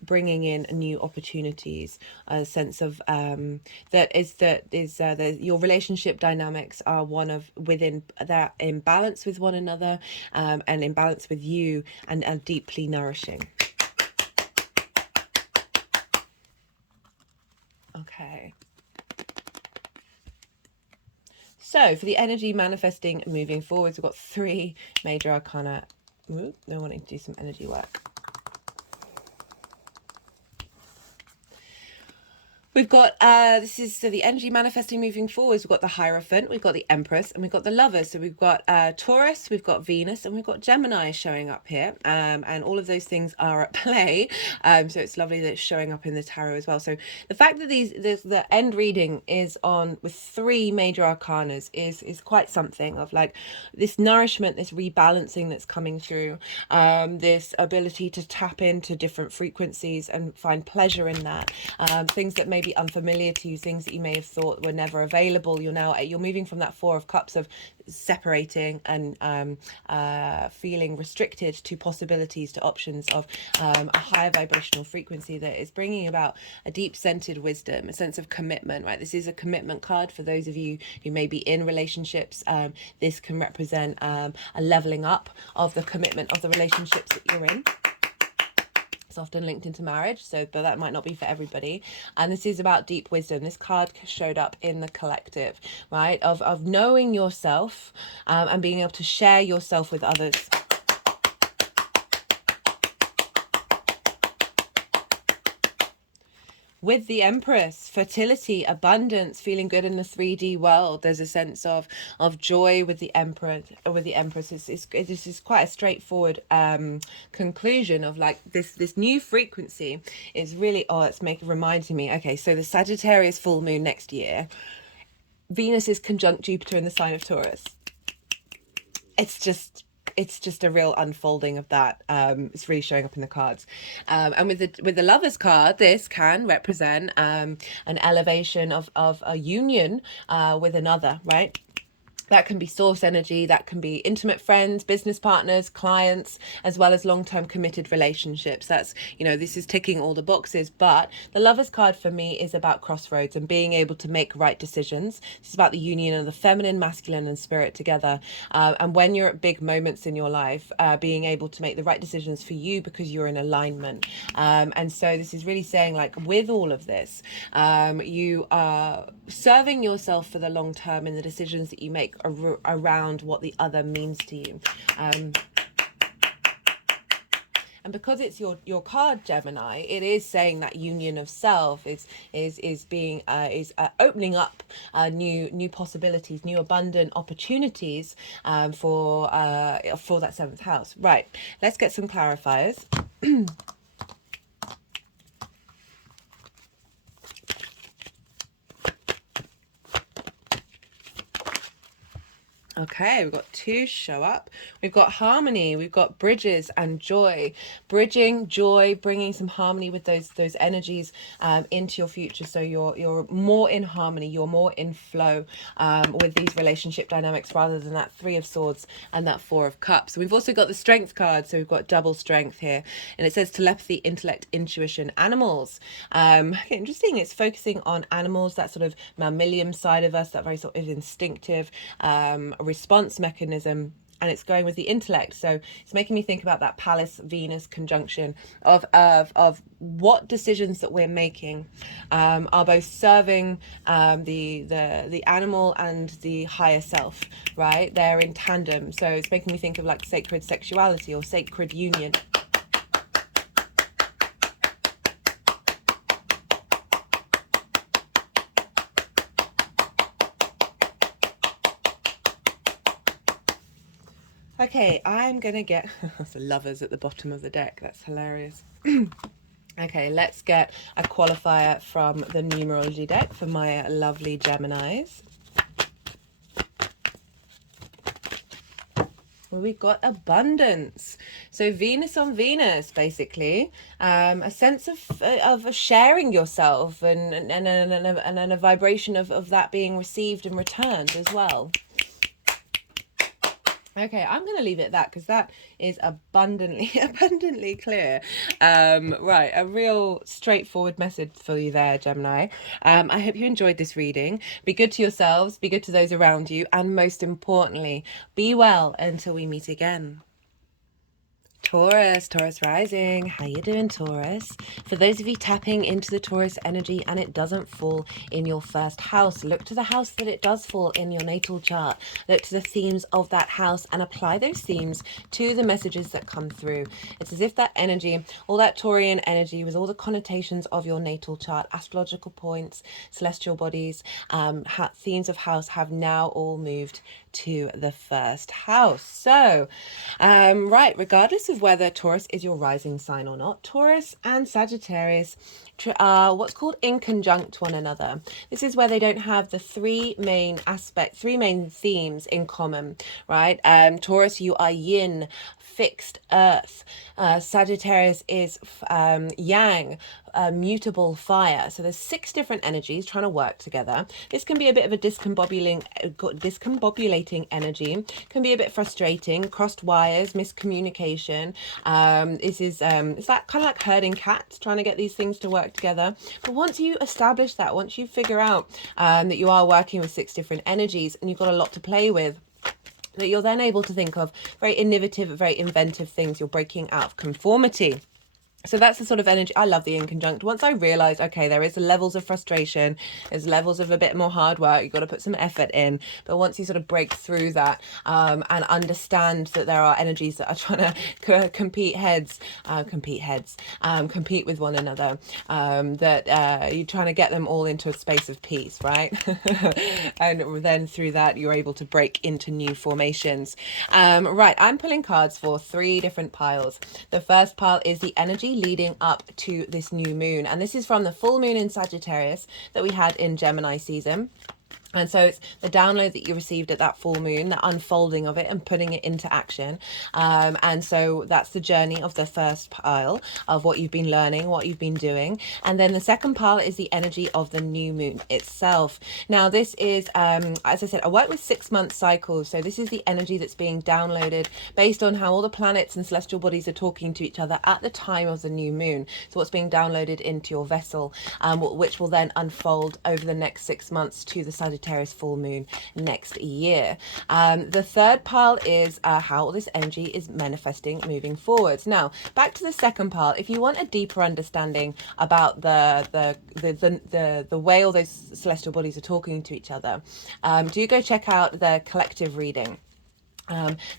bringing in new opportunities, a sense of that your relationship dynamics are one of within that in balance with one another, and in balance with you, and deeply nourishing. Okay. So for the energy manifesting moving forwards, we've got 3 major arcana. Ooh, they're wanting to do some energy work. We've got, this is, so the energy manifesting moving forwards, we've got the Hierophant, we've got the Empress, and we've got the Lovers. So we've got Taurus, we've got Venus, and we've got Gemini showing up here. And all of those things are at play. So it's lovely that it's showing up in the tarot as well. So the fact that the end reading is on with 3 major arcanas is quite something, of like this nourishment, this rebalancing that's coming through, this ability to tap into different frequencies and find pleasure in that. Things that maybe unfamiliar to you, things that you may have thought were never available, you're moving from that 4 of Cups of separating and feeling restricted to possibilities, to options of a higher vibrational frequency that is bringing about a deep centered wisdom, a sense of commitment, right? This is a commitment card for those of you who may be in relationships. This can represent a leveling up of the commitment of the relationships that you're in. Often linked into marriage, but that might not be for everybody. And this is about deep wisdom. This card showed up in the collective, right, of knowing yourself, and being able to share yourself with others. With the Empress, fertility, abundance, feeling good in the 3D world. There's a sense of joy with the Emperor, with the Empress. This is quite a straightforward conclusion of like this new frequency is really, reminding me, okay, so the Sagittarius full moon next year, Venus is conjunct Jupiter in the sign of Taurus. It's just a real unfolding of that. It's really showing up in the cards. And with the Lovers card, this can represent an elevation of a union with another, right? That can be source energy, that can be intimate friends, business partners, clients, as well as long-term committed relationships. That's, this is ticking all the boxes. But the Lovers card for me is about crossroads and being able to make right decisions. This is about the union of the feminine, masculine, and spirit together. And when you're at big moments in your life, being able to make the right decisions for you because you're in alignment. And so this is really saying, like, with all of this, you are serving yourself for the long term in the decisions that you make around what the other means to you. And because it's your card, Gemini, it is saying that union of self is opening up new possibilities, new abundant opportunities for that 7th house. Right, let's get some clarifiers. Okay, we've got 2 show up. We've got harmony, we've got bridges and joy. Bridging, joy, bringing some harmony with those energies into your future. So you're more in harmony, you're more in flow with these relationship dynamics rather than that 3 of Swords and that 4 of Cups. And we've also got the Strength card, so we've got double strength here. And it says telepathy, intellect, intuition, animals. Interesting, it's focusing on animals, that sort of mammalian side of us, that very sort of instinctive response mechanism, and it's going with the intellect. So it's making me think about that Pallas Venus conjunction of what decisions that we're making are both serving the animal and the higher self, right? They're in tandem. So it's making me think of like sacred sexuality or sacred union. Okay, I'm gonna get the Lovers at the bottom of the deck. That's hilarious. Okay, let's get a qualifier from the numerology deck for my lovely Geminis. Well, we've got abundance. So Venus on Venus, basically, a sense of sharing yourself and a vibration of that being received and returned as well. Okay, I'm going to leave it at that because that is abundantly clear. Right, a real straightforward message for you there, Gemini. I hope you enjoyed this reading. Be good to yourselves, be good to those around you, and most importantly, be well until we meet again. Taurus rising. How you doing, Taurus? For those of you tapping into the Taurus energy and it doesn't fall in your first house, look to the house that it does fall in your natal chart. Look to the themes of that house and apply those themes to the messages that come through. It's as if that energy, all that Taurian energy with all the connotations of your natal chart, astrological points, celestial bodies, themes of house have now all moved to the first house. So, right, regardless of whether Taurus is your rising sign or not, Taurus and Sagittarius are what's called in conjunct one another. This is where they don't have the three main themes in common, right? Taurus, you are yin, fixed earth. Sagittarius is yang, mutable fire. So there's 6 different energies trying to work together. This can be a bit of a discombobulating energy, can be a bit frustrating, crossed wires, miscommunication. It's that kind of like herding cats, trying to get these things to work together. But once you establish that, once you figure out that you are working with 6 different energies and you've got a lot to play with, that you're then able to think of very innovative, very inventive things. You're breaking out of conformity. So that's the sort of energy. I love the in conjunct. Once I realized, okay, there is levels of frustration, there's levels of a bit more hard work, you've got to put some effort in. But once you sort of break through that and understand that there are energies that are trying to compete with one another, that you're trying to get them all into a space of peace, right? And then through that, you're able to break into new formations. Right, I'm pulling cards for 3 different piles. The first pile is the energy leading up to this new moon, and this is from the full moon in Sagittarius that we had in Gemini season. And so it's the download that you received at that full moon, the unfolding of it and putting it into action. And so that's the journey of the first pile of what you've been learning, what you've been doing. And then the second pile is the energy of the new moon itself. Now, this is, as I said, I work with 6-month cycles. So this is the energy that's being downloaded based on how all the planets and celestial bodies are talking to each other at the time of the new moon. So what's being downloaded into your vessel, which will then unfold over the next 6 months to the Sagittarius full moon next year. The third pile is how all this energy is manifesting moving forwards. Now, back to the second pile. If you want a deeper understanding about the way all those celestial bodies are talking to each other, do go check out the collective reading.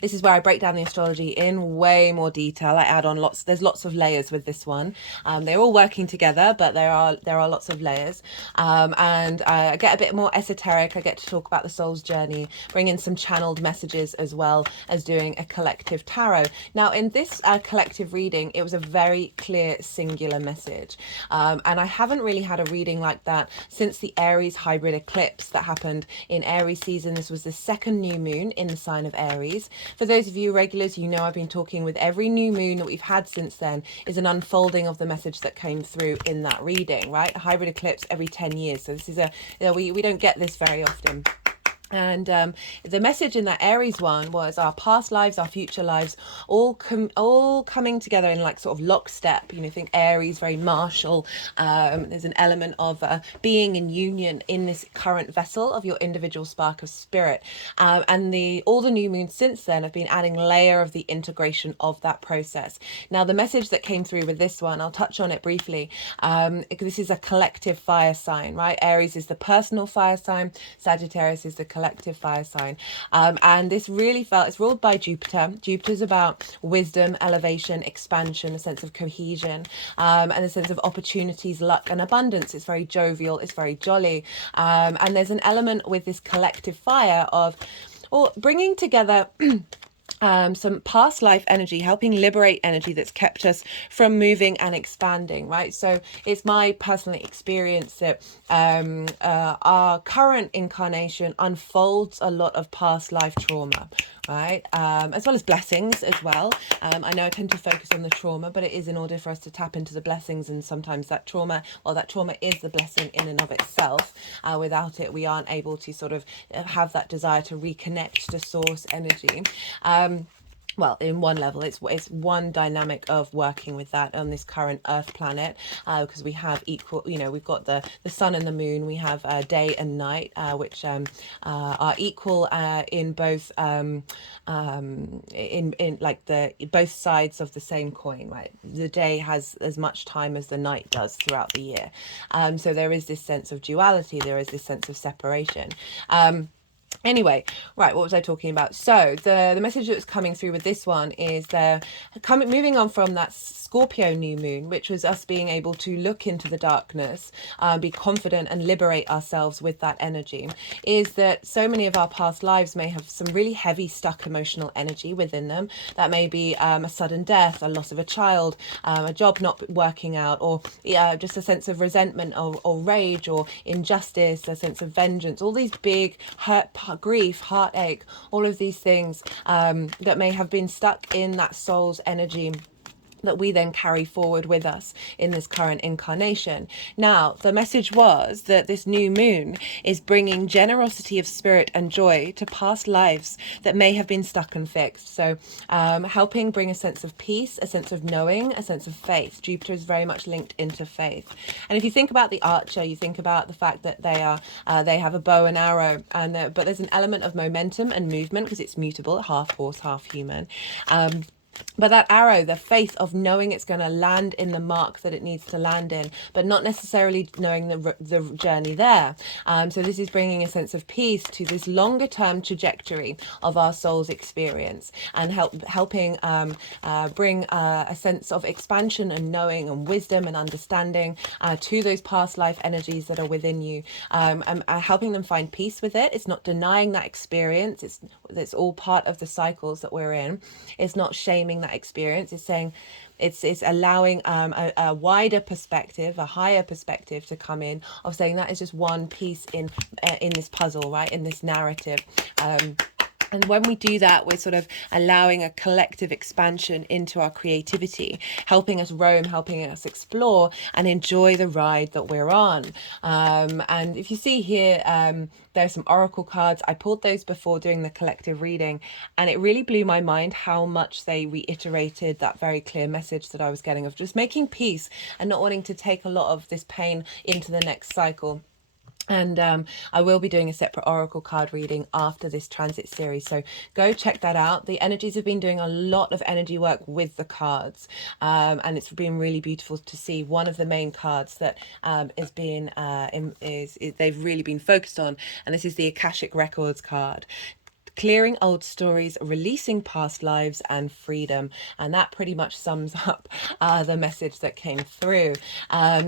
This is where I break down the astrology in way more detail. I add on there's lots of layers with this one. They're all working together, but there are lots of layers. And I get a bit more esoteric. I get to talk about the soul's journey, bring in some channeled messages as well as doing a collective tarot. Now, in this collective reading, it was a very clear, singular message. And I haven't really had a reading like that since the Aries hybrid eclipse that happened in Aries season. This was the second new moon in the sign of Aries. For those of you regulars, you know I've been talking with every new moon that we've had since then is an unfolding of the message that came through in that reading, right? A hybrid eclipse every 10 years. So this is we don't get this very often. And the message in that Aries one was our past lives, our future lives, all coming together in like sort of lockstep. You know, think Aries, very martial. There's an element of being in union in this current vessel of your individual spark of spirit. And all the new moons since then have been adding layer of the integration of that process. Now, the message that came through with this one, I'll touch on it briefly. This is a collective fire sign, right? Aries is the personal fire sign. Sagittarius is the collective fire sign, and this really it's ruled by Jupiter. Jupiter's about wisdom, elevation, expansion, a sense of cohesion, and a sense of opportunities, luck and abundance. It's very jovial, it's very jolly, and there's an element with this collective fire of bringing together some past life energy, helping liberate energy that's kept us from moving and expanding, right? So it's my personal experience that our current incarnation unfolds a lot of past life trauma, right? As well as blessings as well. I know I tend to focus on the trauma, but it is in order for us to tap into the blessings, and sometimes that trauma, well, that trauma is the blessing in and of itself. Without it, we aren't able to sort of have that desire to reconnect to source energy. Well, in one level, it's one dynamic of working with that on this current Earth planet, because we have equal, you know, we've got the sun and the moon, we have day and night, which are equal in both in like the both sides of the same coin, right? The day has as much time as the night does throughout the year, so there is this sense of duality, there is this sense of separation. Anyway, right, what was I talking about? So the message that's coming through with this one is moving on from that Scorpio new moon, which was us being able to look into the darkness, be confident and liberate ourselves with that energy, is that so many of our past lives may have some really heavy, stuck emotional energy within them. That may be a sudden death, a loss of a child, a job not working out, or just a sense of resentment or rage or injustice, a sense of vengeance, all these big hurt, grief, heartache, all of these things that may have been stuck in that soul's energy that we then carry forward with us in this current incarnation. Now, the message was that this new moon is bringing generosity of spirit and joy to past lives that may have been stuck and fixed. So helping bring a sense of peace, a sense of knowing, a sense of faith. Jupiter is very much linked into faith. And if you think about the archer, you think about the fact that they have a bow and arrow, but there's an element of momentum and movement because it's mutable, half horse, half human. But that arrow, the faith of knowing it's going to land in the mark that it needs to land in, but not necessarily knowing the journey there. So this is bringing a sense of peace to this longer term trajectory of our soul's experience, and helping bring a sense of expansion and knowing and wisdom and understanding to those past life energies that are within you, and helping them find peace with it. It's not denying that experience. It's all part of the cycles that we're in. It's not shaming that experience. It's saying it's allowing a wider perspective, a higher perspective to come in, of saying that is just one piece in this puzzle, right, in this narrative. And when we do that, we're sort of allowing a collective expansion into our creativity, helping us roam, helping us explore and enjoy the ride that we're on. And if you see here, there's some oracle cards. I pulled those before doing the collective reading, and it really blew my mind how much they reiterated that very clear message that I was getting of just making peace and not wanting to take a lot of this pain into the next cycle. And I will be doing a separate oracle card reading after this transit series, so go check that out. The energies have been doing a lot of energy work with the cards, and it's been really beautiful to see one of the main cards that is being they've really been focused on, and this is the Akashic Records card. Clearing old stories, releasing past lives, and freedom. And that pretty much sums up the message that came through.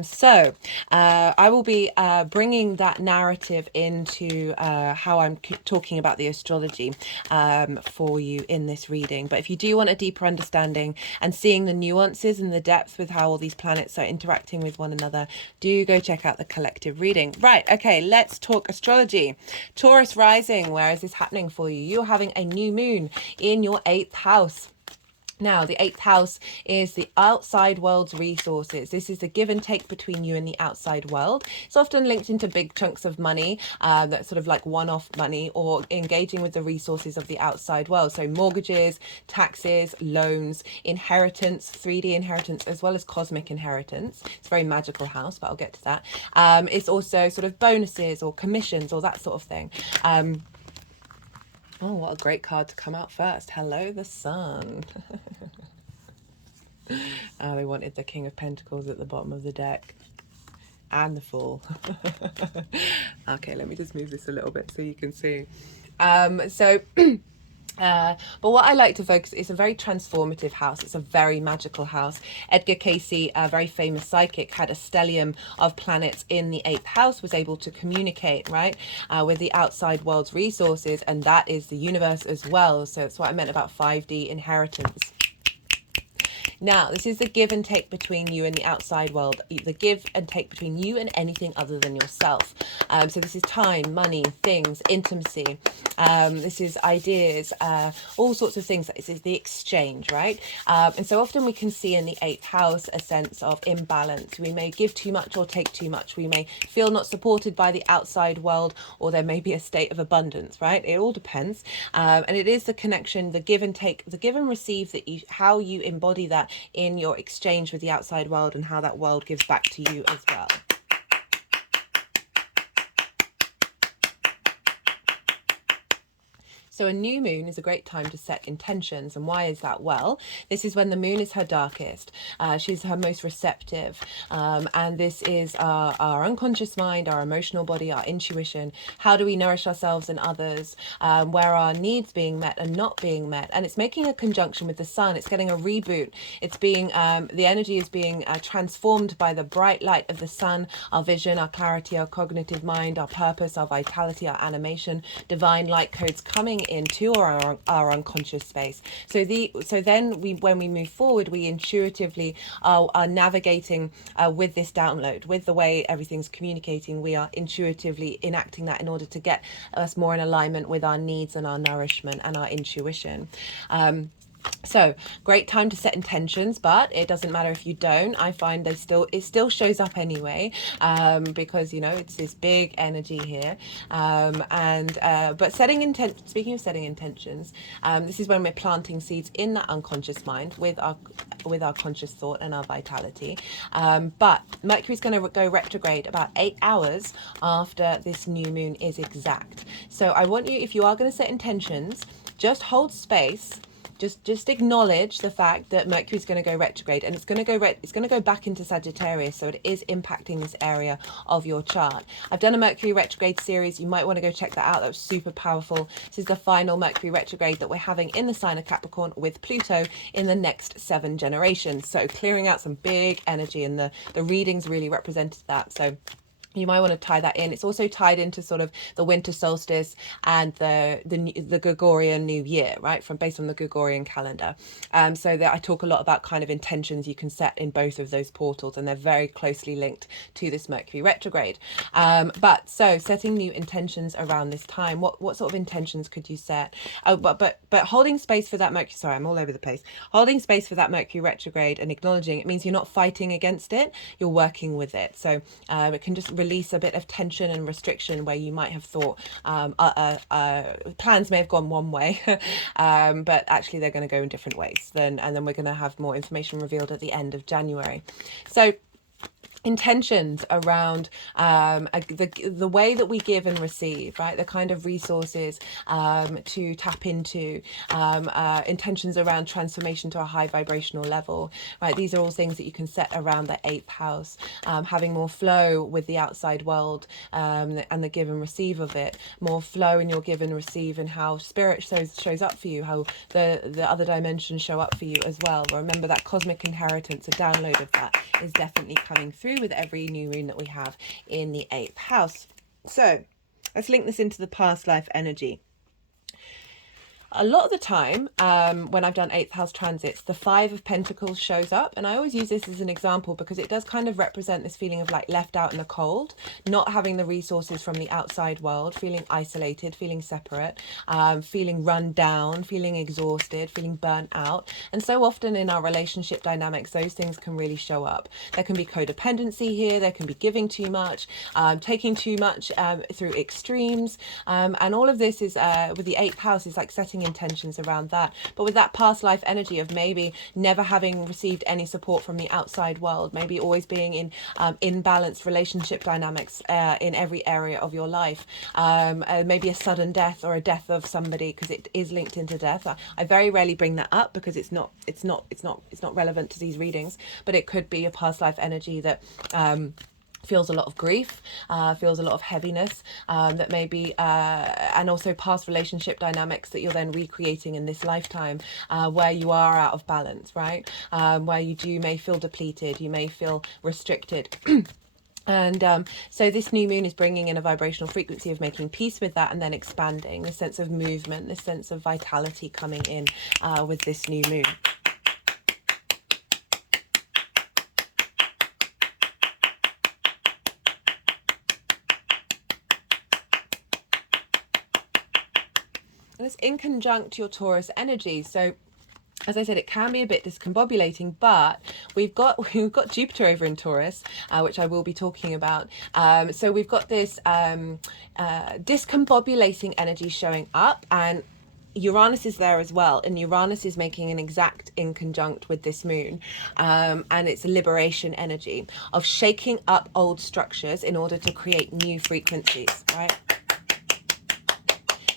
So I will be bringing that narrative into how I'm talking about the astrology for you in this reading. But if you do want a deeper understanding and seeing the nuances and the depth with how all these planets are interacting with one another, do go check out the collective reading. Right, okay, let's talk astrology. Taurus rising, where is this happening for you? You're having a new moon in your 8th house. Now, the 8th house is the outside world's resources. This is the give and take between you and the outside world. It's often linked into big chunks of money, that's sort of like one-off money, or engaging with the resources of the outside world. So mortgages, taxes, loans, inheritance, 3D inheritance, as well as cosmic inheritance. It's a very magical house, but I'll get to that. It's also sort of bonuses or commissions or that sort of thing. Oh, what a great card to come out first. Hello, the Sun. Oh, they wanted the King of Pentacles at the bottom of the deck. And the Fool. Okay, let me just move this a little bit so you can see. But what I like to focus, it's a very transformative house. It's a very magical house. Edgar Cayce, a very famous psychic, had a stellium of planets in the 8th house, was able to communicate, right, with the outside world's resources, and that is the universe as well. So that's what I meant about 5D inheritance. Now, this is the give and take between you and the outside world, the give and take between you and anything other than yourself. So this is time, money, things, intimacy, This is ideas, all sorts of things. This is the exchange, right? And so often we can see in the 8th house a sense of imbalance. We may give too much or take too much. We may feel not supported by the outside world, or there may be a state of abundance, right? It all depends. And it is the connection, the give and take, the give and receive, that you, how you embody that in your exchange with the outside world, and how that world gives back to you as well. So a new moon is a great time to set intentions. And why is that? Well, this is when the moon is her darkest. She's her most receptive. And this is our unconscious mind, our emotional body, our intuition. How do we nourish ourselves and others? Where are needs being met and not being met? And it's making a conjunction with the sun. It's getting a reboot. It's being, the energy is being transformed by the bright light of the sun, our vision, our clarity, our cognitive mind, our purpose, our vitality, our animation, divine light codes coming into our unconscious space. So then when we move forward, we intuitively are navigating with this download, with the way everything's communicating. We are intuitively enacting that in order to get us more in alignment with our needs and our nourishment and our intuition. So great time to set intentions, but it doesn't matter if you don't. I find it still shows up anyway, because you know it's this big energy here. But speaking of setting intentions, this is when we're planting seeds in that unconscious mind with our conscious thought and our vitality. But Mercury's going to go retrograde about 8 hours after this new moon is exact. So I want you, if you are going to set intentions, just hold space. Just acknowledge the fact that Mercury's going to go retrograde, and it's going to go back into Sagittarius, so it is impacting this area of your chart. I've done a Mercury retrograde series. You might want to go check that out. That was super powerful. This is the final Mercury retrograde that we're having in the sign of Capricorn with Pluto in the next 7 generations. So clearing out some big energy, and the readings really represented that. So you might want to tie that in. It's also tied into sort of the winter solstice and the Gregorian New Year, right? Based on the Gregorian calendar. So that I talk a lot about kind of intentions you can set in both of those portals, and they're very closely linked to this Mercury retrograde. But setting new intentions around this time. What sort of intentions could you set? Oh, but holding space for that Mercury. Sorry, I'm all over the place. Holding space for that Mercury retrograde and acknowledging it means you're not fighting against it. You're working with it. So it can just release a bit of tension and restriction where you might have thought plans may have gone one way, but actually they're going to go in different ways. And then we're going to have more information revealed at the end of January. So intentions around the way that we give and receive, right? The kind of resources to tap into, intentions around transformation to a high vibrational level, right? These are all things that you can set around the 8th house, having more flow with the outside world, and the give and receive of it, more flow in your give and receive, and how spirit shows up for you, how the other dimensions show up for you as well. Remember that cosmic inheritance, a download of that is definitely coming through with every new moon that we have in the 8th house. So let's link this into the past life energy. A lot of the time, when I've done 8th house transits, the 5 of Pentacles shows up. And I always use this as an example because it does kind of represent this feeling of like left out in the cold, not having the resources from the outside world, feeling isolated, feeling separate, feeling run down, feeling exhausted, feeling burnt out. And so often in our relationship dynamics, those things can really show up. There can be codependency here. There can be giving too much, taking too much through extremes. And all of this is with the 8th house is like setting intentions around that, but with that past life energy of maybe never having received any support from the outside world, maybe always being in imbalanced relationship dynamics in every area of your life, maybe a sudden death or a death of somebody, because it is linked into death. I very rarely bring that up because it's not relevant to these readings, but it could be a past life energy that feels a lot of grief, feels a lot of heaviness, that maybe, and also past relationship dynamics that you're then recreating in this lifetime, where you are out of balance, right? Where you may feel depleted, you may feel restricted. And so this new moon is bringing in a vibrational frequency of making peace with that and then expanding, this sense of movement, this sense of vitality coming in with this new moon. And it's in conjunct your Taurus energy. So as I said, it can be a bit discombobulating, but we've got Jupiter over in Taurus, which I will be talking about. So we've got this discombobulating energy showing up, and Uranus is there as well, and Uranus is making an exact in conjunct with this moon, and it's a liberation energy of shaking up old structures in order to create new frequencies, right?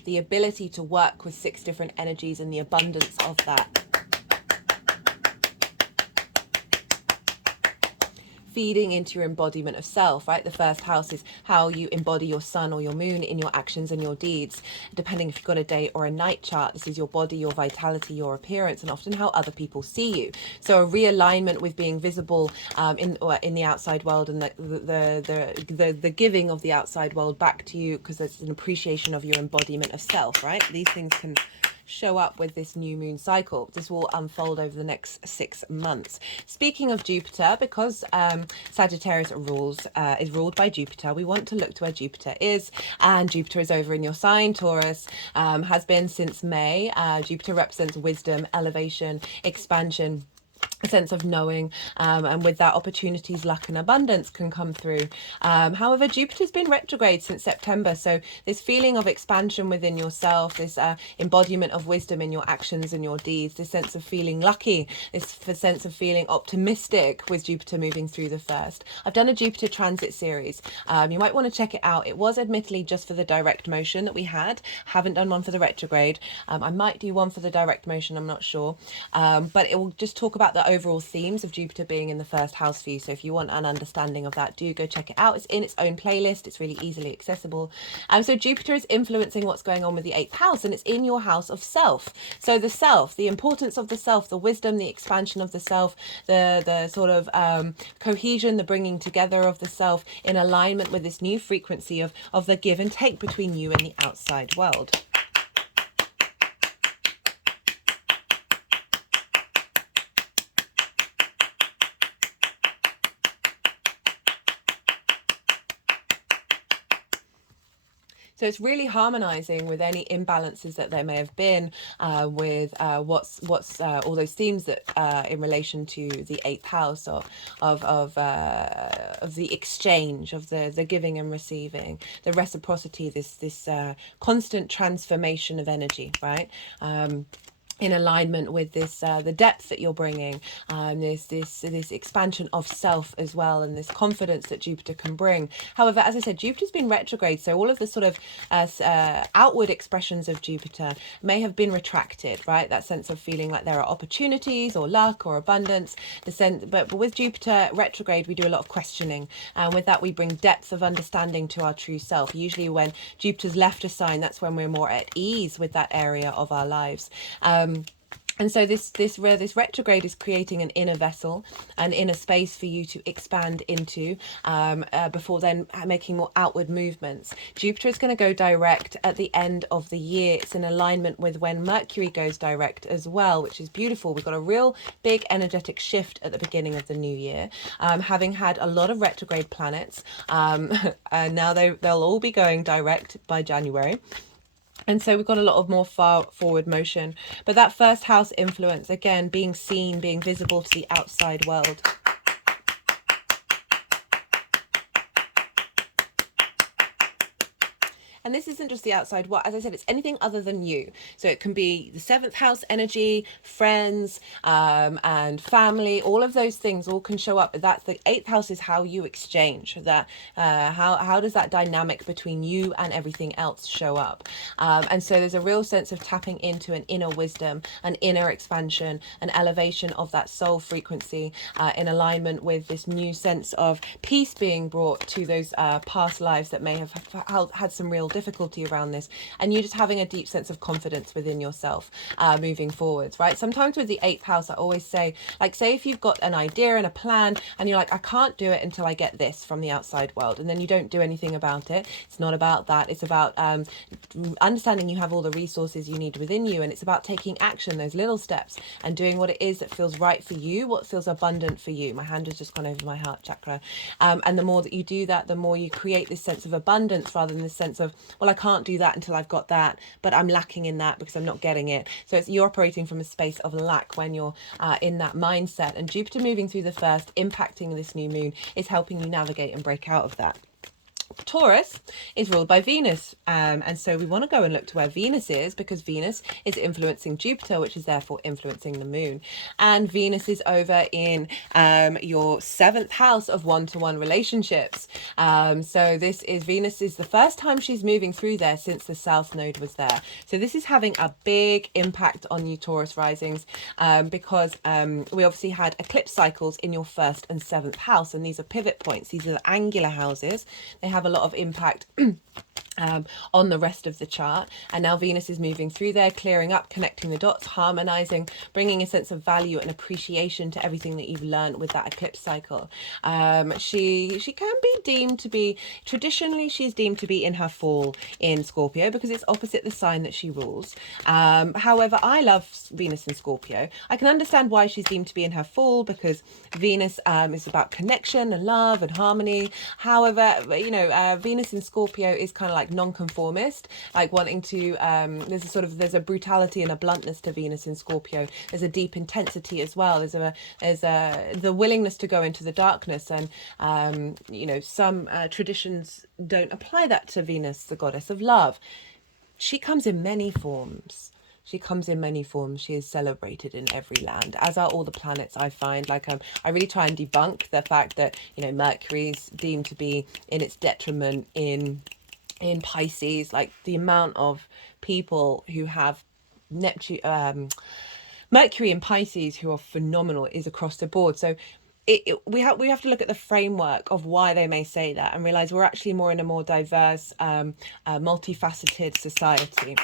The ability to work with 6 different energies and the abundance of that. Feeding into your embodiment of self, right? The first house is how you embody your sun or your moon in your actions and your deeds. Depending if you've got a day or a night chart, this is your body, your vitality, your appearance, and often how other people see you. So a realignment with being visible in the outside world, and the giving of the outside world back to you, because there's an appreciation of your embodiment of self, right? These things can show up with this new moon cycle. This will unfold over the next 6 months. Speaking of Jupiter, because Sagittarius is ruled by Jupiter, we want to look to where Jupiter is, and Jupiter is over in your sign, Taurus, has been since May. Jupiter represents wisdom, elevation, expansion, a sense of knowing, and with that, opportunities, luck, and abundance can come through. However, Jupiter's been retrograde since September, so this feeling of expansion within yourself, this embodiment of wisdom in your actions and your deeds, this sense of feeling lucky, this sense of feeling optimistic with Jupiter moving through the first. I've done a Jupiter transit series. You might want to check it out. It was admittedly just for the direct motion that we had. Haven't done one for the retrograde. I might do one for the direct motion, I'm not sure. But it will just talk about the overall themes of Jupiter being in the first house for you. So if you want an understanding of that, do go check it out. It's in its own playlist. It's really easily accessible. So Jupiter is influencing what's going on with the 8th house, and it's in your house of self. So the self, the importance of the self, the wisdom, the expansion of the self, the sort of cohesion, the bringing together of the self in alignment with this new frequency of the give and take between you and the outside world. So it's really harmonizing with any imbalances that there may have been with what's all those themes that in relation to the 8th house of the exchange, of the giving and receiving, the reciprocity, this constant transformation of energy, right? In alignment with this, the depth that you're bringing, this expansion of self as well, and this confidence that Jupiter can bring. However, as I said, Jupiter's been retrograde, so all of the sort of outward expressions of Jupiter may have been retracted, right? That sense of feeling like there are opportunities or luck or abundance. But with Jupiter retrograde, we do a lot of questioning, and with that, we bring depth of understanding to our true self. Usually, when Jupiter's left a sign, that's when we're more at ease with that area of our lives. And so this retrograde is creating an inner vessel, an inner space for you to expand into before then making more outward movements. Jupiter is going to go direct at the end of the year. It's in alignment with when Mercury goes direct as well, which is beautiful. We've got a real big energetic shift at the beginning of the new year, having had a lot of retrograde planets, and now they'll all be going direct by January. And so we've got a lot of more far forward motion. But that first house influence, again, being seen, being visible to the outside world. And this isn't just the outside world. As I said, it's anything other than you. So it can be the 7th house energy, friends, and family. All of those things all can show up. But that's the 8th house is how you exchange. That how does that dynamic between you and everything else show up? And so there's a real sense of tapping into an inner wisdom, an inner expansion, an elevation of that soul frequency in alignment with this new sense of peace being brought to those past lives that may have had some real difficulty around this, and you just having a deep sense of confidence within yourself moving forwards, right? Sometimes with the 8th house, I always say, like, say if you've got an idea and a plan and you're like, I can't do it until I get this from the outside world, and then you don't do anything about it. It's not about that. It's about understanding you have all the resources you need within you, and it's about taking action, those little steps, and doing what it is that feels right for you, what feels abundant for you. My hand has just gone over my heart chakra, and the more that you do that, the more you create this sense of abundance rather than this sense of well, I can't do that until I've got that, but I'm lacking in that because I'm not getting it. So you're operating from a space of lack when you're in that mindset. And Jupiter moving through the first, impacting this new moon, is helping you navigate and break out of that. Taurus is ruled by Venus, and so we want to go and look to where Venus is, because Venus is influencing Jupiter, which is therefore influencing the moon. And Venus is over in your 7th house of one-to-one relationships. So this is, Venus is the first time she's moving through there since the South Node was there. So this is having a big impact on you Taurus risings, because we obviously had eclipse cycles in your 1st and 7th house, and these are pivot points. These are the angular houses. They have a lot of impact on the rest of the chart, and now Venus is moving through there, clearing up, connecting the dots, harmonizing, bringing a sense of value and appreciation to everything that you've learned with that eclipse cycle. She can be deemed to be, traditionally she's deemed to be in her fall in Scorpio because it's opposite the sign that she rules. However, I love Venus in Scorpio. I can understand why she's deemed to be in her fall, because Venus is about connection and love and harmony. However, you know, Venus in Scorpio is kind of like non-conformist, like wanting to there's a brutality and a bluntness to Venus in Scorpio. There's a deep intensity as well. There's the willingness to go into the darkness, and you know, some traditions don't apply that to Venus, the goddess of love. She comes in many forms. She comes in many forms. She is celebrated in every land, as are all the planets. I find, like, I really try and debunk the fact that, you know, Mercury's deemed to be in its detriment in Pisces. Like, the amount of people who have Mercury in Pisces who are phenomenal is across the board. So we have to look at the framework of why they may say that, and realize we're actually more in a more diverse, multifaceted society.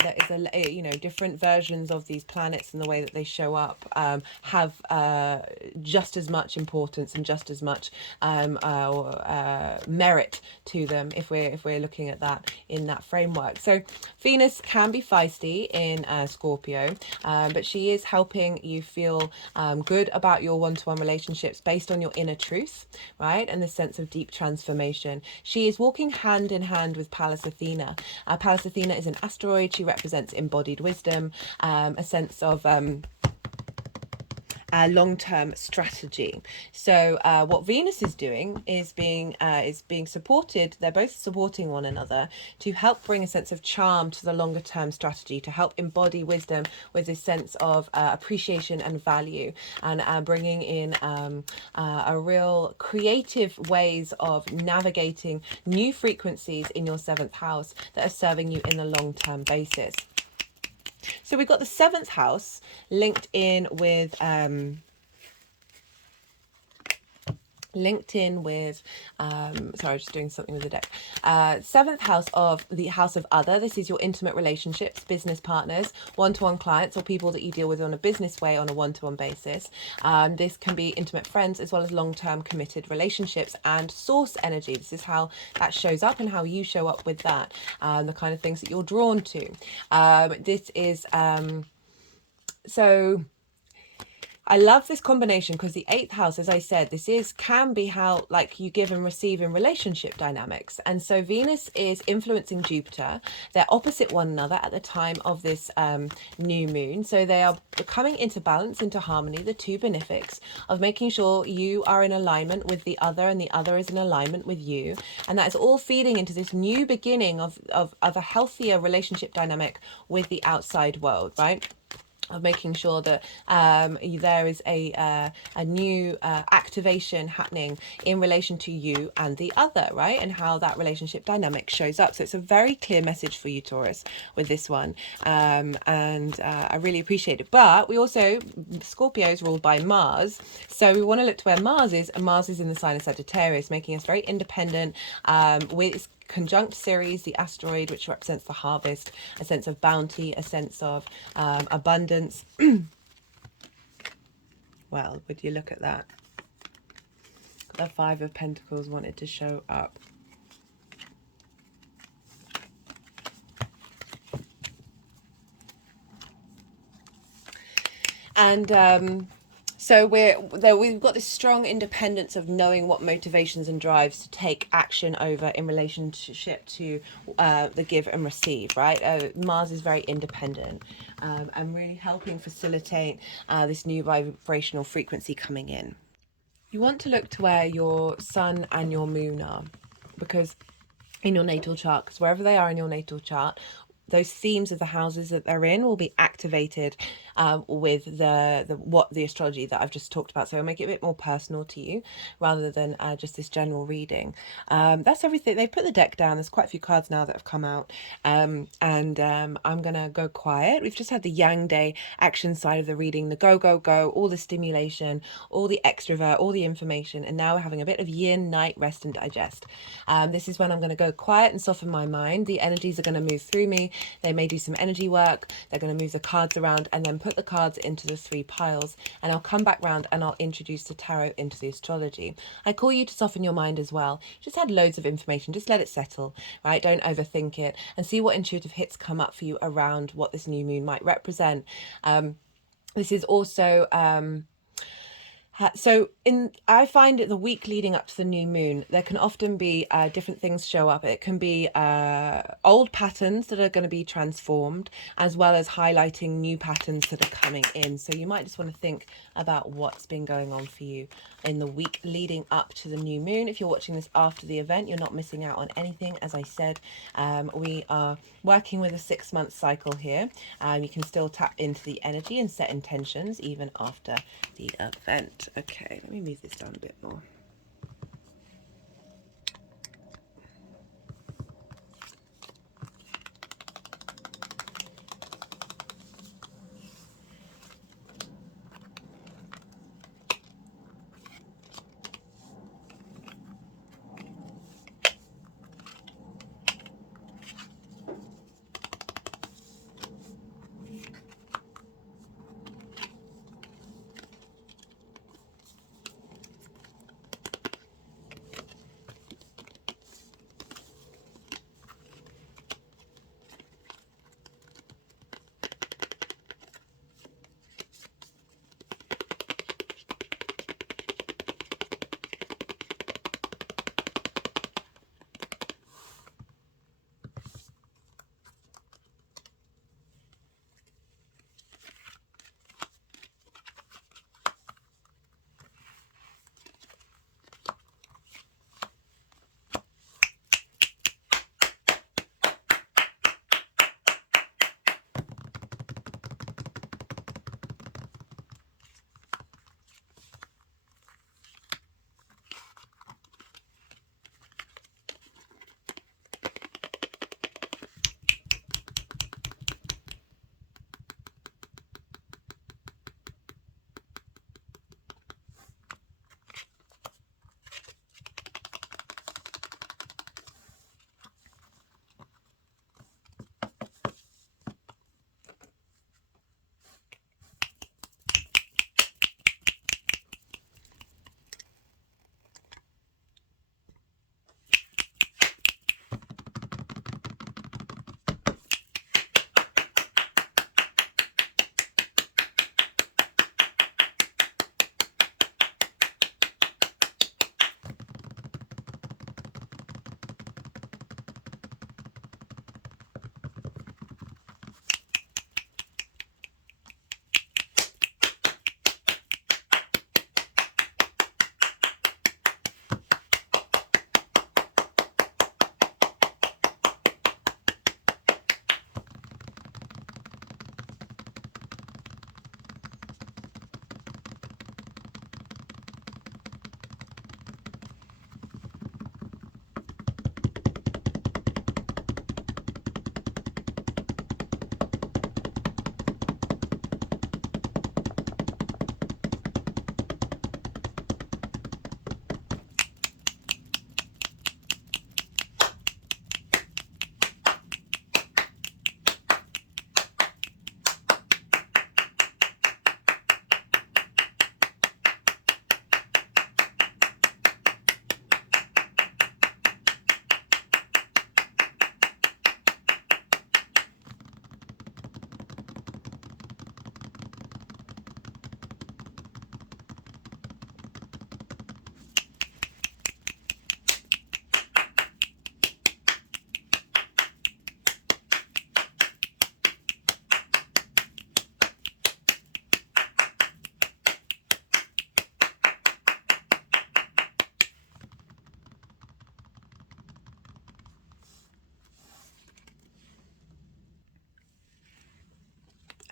There is you know, different versions of these planets, and the way that they show up have just as much importance and just as much merit to them if we're looking at that in that framework. So Venus can be feisty in Scorpio, but she is helping you feel good about your one-to-one relationships based on your inner truth, right? And the sense of deep transformation. She is walking hand in hand with Pallas Athena. Pallas Athena is an asteroid. She represents embodied wisdom, a sense of long-term strategy. So what Venus is doing is being supported. They're both supporting one another to help bring a sense of charm to the longer term strategy, to help embody wisdom with this sense of appreciation and value, and bringing in a real creative ways of navigating new frequencies in your 7th house that are serving you in the long-term basis. So we've got the 7th house linked in with sorry, I'm just doing something with the deck. 7th house of the house of other. This is your intimate relationships, business partners, one-to-one clients, or people that you deal with on a business way on a one-to-one basis. This can be intimate friends as well as long-term committed relationships and source energy. This is how that shows up and how you show up with that, the kind of things that you're drawn to. This is so I love this combination because the 8th house, as I said, can be how, like, you give and receive in relationship dynamics. And so Venus is influencing Jupiter. They're opposite one another at the time of this new moon. So they are coming into balance, into harmony, the two benefics of making sure you are in alignment with the other and the other is in alignment with you. And that is all feeding into this new beginning of a healthier relationship dynamic with the outside world, right? Of making sure that there is a new activation happening in relation to you and the other, right? And how that relationship dynamic shows up. So it's a very clear message for you, Taurus, with this one. And I really appreciate it. But we also, Scorpio is ruled by Mars. So we want to look to where Mars is. And Mars is in the sign of Sagittarius, making us very independent with its conjunct Ceres, the asteroid, which represents the harvest, a sense of bounty, a sense of abundance. Well, would you look at that? The 5 of Pentacles wanted to show up. And So we've got this strong independence of knowing what motivations and drives to take action over in relationship to the give and receive, right? Mars is very independent, and really helping facilitate this new vibrational frequency coming in. You want to look to where your sun and your moon are, because in your natal chart, because wherever they are in your natal chart, those themes of the houses that they're in will be activated with the astrology that I've just talked about. So it'll make it a bit more personal to you rather than just this general reading. That's everything. They've put the deck down. There's quite a few cards now that have come out, and I'm gonna go quiet. We've just had the Yang Day action side of the reading, the go, all the stimulation, all the extrovert, all the information, and now we're having a bit of yin, night, rest and digest. This is when I'm going to go quiet and soften my mind. The energies are going to move through me. They may do some energy work. They're going to move the cards around and then put the cards into the 3 piles. And I'll come back round and I'll introduce the tarot into the astrology. I call you to soften your mind as well. Just had loads of information. Just let it settle, right? Don't overthink it and see what intuitive hits come up for you around what this new moon might represent. This is also... I find it the week leading up to the new moon, there can often be different things show up. It can be old patterns that are going to be transformed, as well as highlighting new patterns that are coming in. So you might just want to think about what's been going on for you in the week leading up to the new moon. If you're watching this after the event, you're not missing out on anything. As I said, we are working with a 6-month cycle here. You can still tap into the energy and set intentions even after the event. Okay, let me move this down a bit more.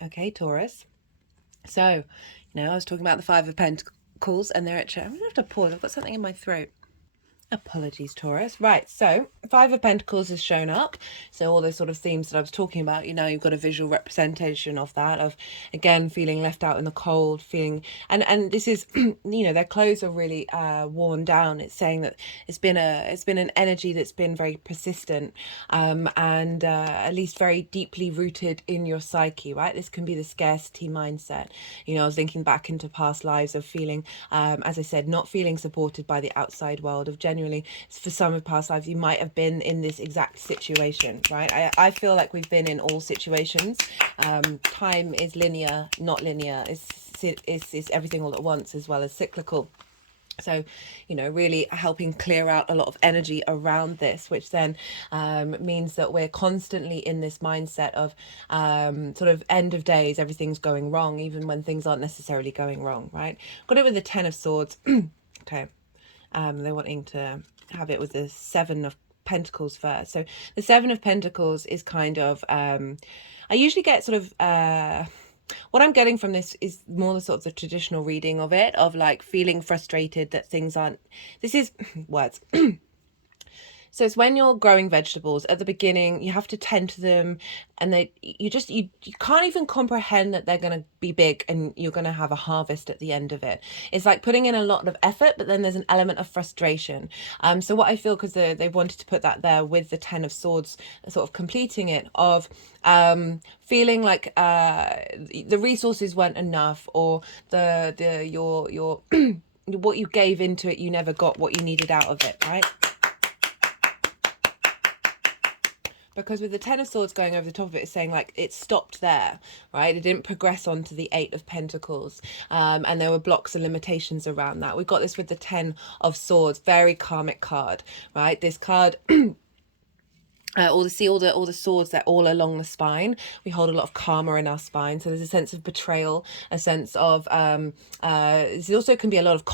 Okay, Taurus. So, I was talking about the Five of Pentacles, and they're actually, I'm going to have to pause. I've got something in my throat. Apologies, Taurus. Right, so Five of Pentacles has shown up. So all those sort of themes that I was talking about, you've got a visual representation of that, of, again, feeling left out in the cold, feeling, and this is, their clothes are really worn down. It's saying that it's been an energy that's been very persistent, and at least very deeply rooted in your psyche, right? This can be the scarcity mindset. I was thinking back into past lives of feeling, as I said, not feeling supported by the outside world, of genuinely, for some of past lives, you might have been in this exact situation, right? I feel like we've been in all situations. Time is linear, not linear. It's everything all at once, as well as cyclical. So, really helping clear out a lot of energy around this, which then means that we're constantly in this mindset of sort of end of days, everything's going wrong, even when things aren't necessarily going wrong, right? Got it with the Ten of Swords. Okay. They're wanting to have it with the Seven of Pentacles first. So the Seven of Pentacles is kind of, I usually get sort of, what I'm getting from this is more the sort of the traditional reading of it, of like feeling frustrated that things aren't, this is words. So it's when you're growing vegetables at the beginning, you have to tend to them, and you can't even comprehend that they're going to be big and you're going to have a harvest at the end of it. It's like putting in a lot of effort, but then there's an element of frustration. So what I feel, because they wanted to put that there with the Ten of Swords, sort of completing it, of feeling like the resources weren't enough, or your what you gave into it, you never got what you needed out of it, right? Because with the Ten of Swords going over the top of it, it's saying like it stopped there, right? It didn't progress on to the Eight of Pentacles, and there were blocks and limitations around that. We've got this with the Ten of Swords, very karmic card, right? This card all the swords, they're all along the spine. We hold a lot of karma in our spine, so there's a sense of betrayal, a sense of it also can be a lot of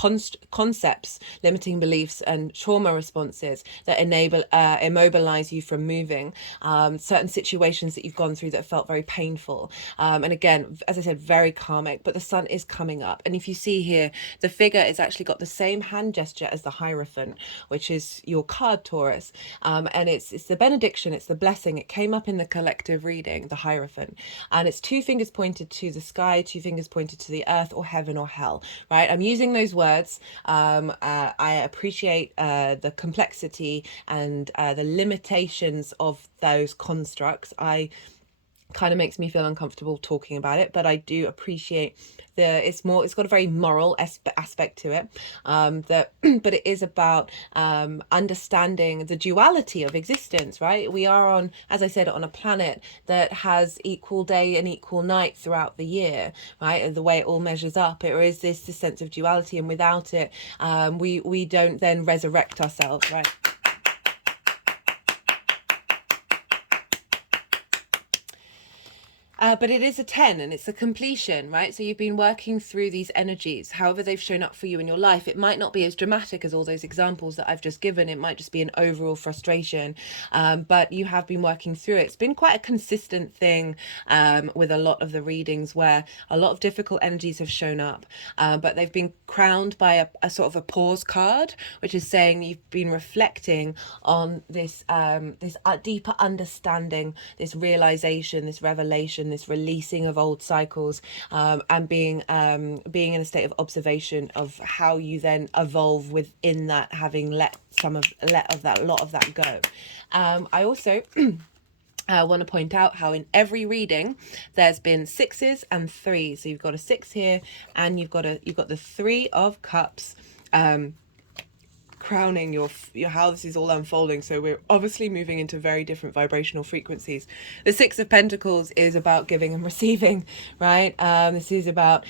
concepts, limiting beliefs, and trauma responses that immobilize you from moving. Certain situations that you've gone through that felt very painful, and again, as I said, very karmic. But the sun is coming up, and if you see here, the figure is actually got the same hand gesture as the Hierophant, which is your card, Taurus, and it's the benediction. It's the blessing. It came up in the collective reading, the Hierophant, and it's two fingers pointed to the sky, two fingers pointed to the earth, or heaven, or hell, right? I'm using those words. I appreciate the complexity and the limitations of those constructs. Kind of makes me feel uncomfortable talking about it, but I do appreciate it's got a very moral aspect to it, but it is about understanding the duality of existence, right? We are on, as I said, on a planet that has equal day and equal night throughout the year, right? And the way it all measures up, it is this sense of duality, and without it, we don't then resurrect ourselves, right? But it is a 10, and it's a completion, right? So you've been working through these energies, however they've shown up for you in your life. It might not be as dramatic as all those examples that I've just given. It might just be an overall frustration, but you have been working through it. It's been quite a consistent thing with a lot of the readings, where a lot of difficult energies have shown up, but they've been crowned by a sort of a pause card, which is saying you've been reflecting on this deeper understanding, this realization, this revelation, this releasing of old cycles, and being in a state of observation of how you then evolve within that, having let a lot of that go. I also I want to point out how in every reading there's been 6s and 3s. So you've got a 6 here, and you've got the 3 of Cups, crowning your how this is all unfolding. So we're obviously moving into very different vibrational frequencies. The 6 of Pentacles is about giving and receiving, right? This is about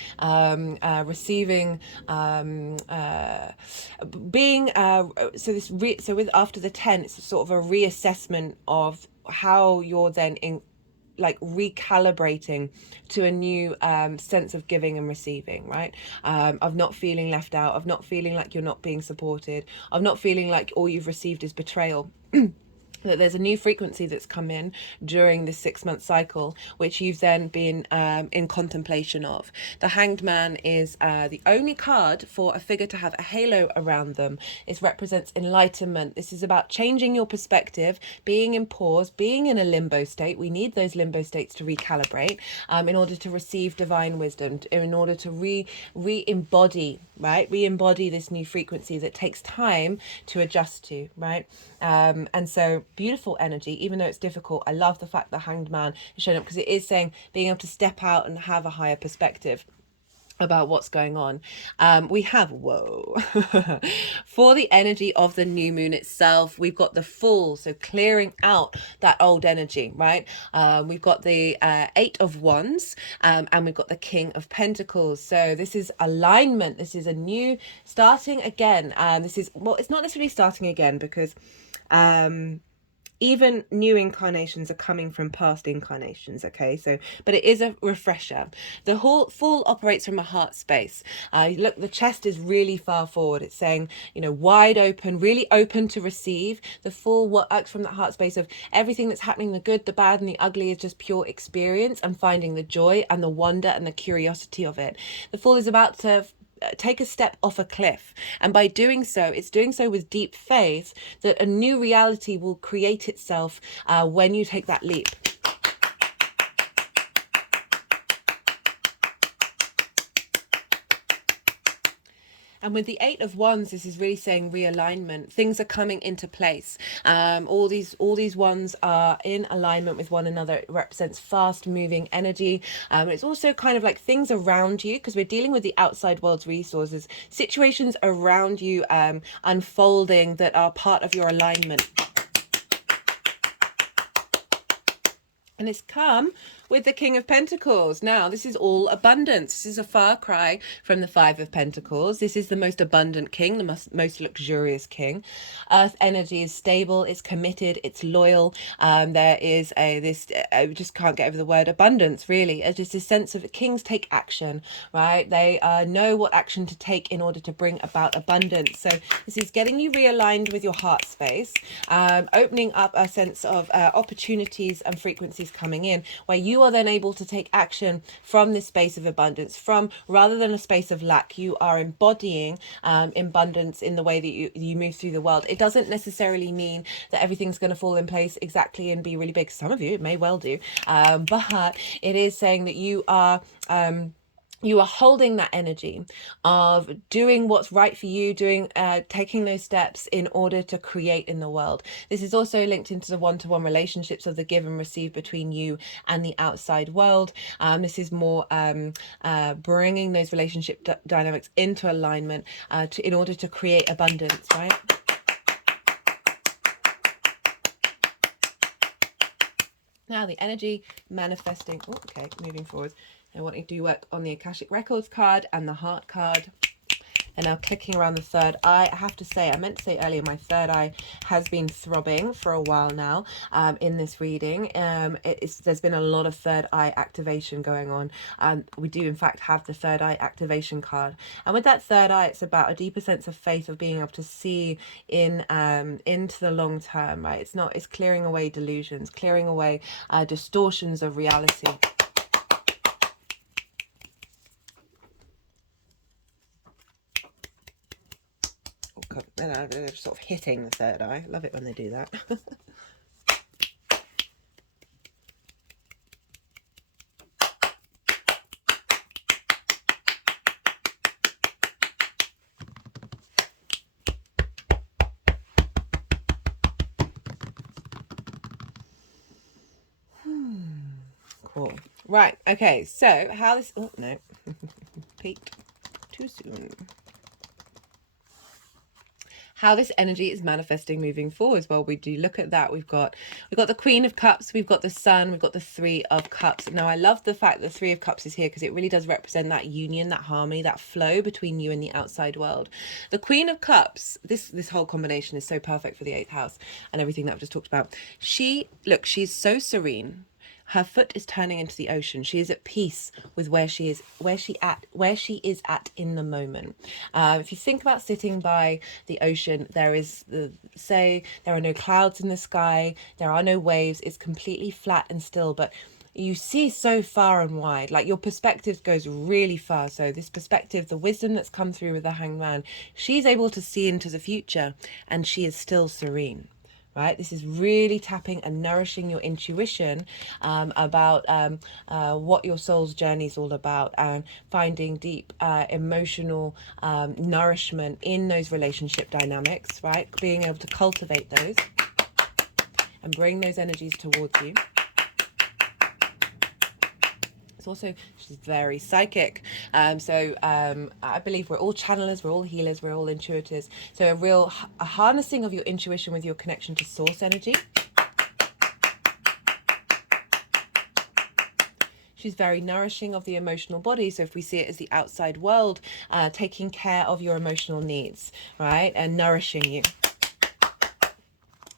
receiving, being so with after the 10, it's sort of a reassessment of how you're then recalibrating to a new sense of giving and receiving, right? Of not feeling left out, of not feeling like you're not being supported, of not feeling like all you've received is betrayal. that there's a new frequency that's come in during this 6-month cycle, which you've then been in contemplation of. The Hanged Man is the only card for a figure to have a halo around them. It represents enlightenment. This is about changing your perspective, being in pause, being in a limbo state. We need those limbo states to recalibrate in order to receive divine wisdom, in order to re-embody, right? Re-embody this new frequency that takes time to adjust to, right? And so beautiful energy, even though it's difficult. I love the fact that Hanged Man is showing up, because it is saying being able to step out and have a higher perspective about what's going on. We have, whoa, for the energy of the new moon itself, we've got the Fool, so clearing out that old energy, right? We've got the Eight of Wands, and we've got the King of Pentacles. So this is alignment. This is a new starting again. This is, well, it's not necessarily starting again, because even new incarnations are coming from past incarnations, okay? So, but it is a refresher. The whole Fool operates from a heart space. Look, the chest is really far forward. It's saying, you know, wide open, really open to receive. The Fool works from that heart space of everything that's happening, the good, the bad, and the ugly is just pure experience, and finding the joy and the wonder and the curiosity of it. The Fool is about to take a step off a cliff, and by doing so, it's doing so with deep faith that a new reality will create itself when you take that leap. And with the Eight of Wands, this is really saying realignment. Things are coming into place. All these wands are in alignment with one another. It represents fast moving energy. It's also kind of like things around you, because we're dealing with the outside world's resources, situations around you unfolding that are part of your alignment. And it's come with the King of Pentacles. Now, this is all abundance. This is a far cry from the Five of Pentacles. This is the most abundant king, the most luxurious king. Earth energy is stable, it's committed, it's loyal. There is I just can't get over the word abundance, really. It's just a sense of kings take action, right? They know what action to take in order to bring about abundance. So this is getting you realigned with your heart space, opening up a sense of opportunities and frequencies coming in, where you are then able to take action from this space of abundance, from rather than a space of lack. You are embodying abundance in the way that you move through the world. It doesn't necessarily mean that everything's going to fall in place exactly and be really big. Some of you, it may well do, but it is saying that you are holding that energy of doing what's right for you, taking those steps in order to create in the world. This is also linked into the one-to-one relationships of the give and receive between you and the outside world. This is more bringing those relationship dynamics into alignment in order to create abundance, right? Now the energy manifesting, okay, moving forward. I want to do work on the Akashic Records card and the Heart card. And now clicking around the third eye, I have to say, I meant to say earlier, my third eye has been throbbing for a while now in this reading. There's been a lot of third eye activation going on. We do, in fact, have the third eye activation card. And with that third eye, it's about a deeper sense of faith, of being able to see into the long term, right? It's clearing away delusions, clearing away distortions of reality. They're sort of hitting the third eye. Love it when they do that. Cool. Right. Okay. So how this... Oh, no. Peaked too soon. How this energy is manifesting moving forward. Well, we do look at that. We've got the Queen of Cups, we've got the Sun, we've got the Three of Cups. Now, I love the fact that the Three of Cups is here, because it really does represent that union, that harmony, that flow between you and the outside world. The Queen of Cups, this whole combination is so perfect for the 8th house and everything that I've just talked about. She's so serene. her foot is turning into the ocean. She is at peace with where she is at in the moment. If you think about sitting by the ocean, there are no clouds in the sky, there are no waves, it's completely flat and still, but you see so far and wide, like your perspective goes really far. So this perspective, the wisdom that's come through with the Hanged Man, she's able to see into the future and she is still serene. Right, this is really tapping and nourishing your intuition about what your soul's journey is all about, and finding deep emotional nourishment in those relationship dynamics, right? Being able to cultivate those and bring those energies towards you. It's also, she's very psychic. I believe we're all channelers, we're all healers, we're all intuitors. So a harnessing of your intuition with your connection to source energy. She's very nourishing of the emotional body. So if we see it as the outside world, taking care of your emotional needs, right? And nourishing you.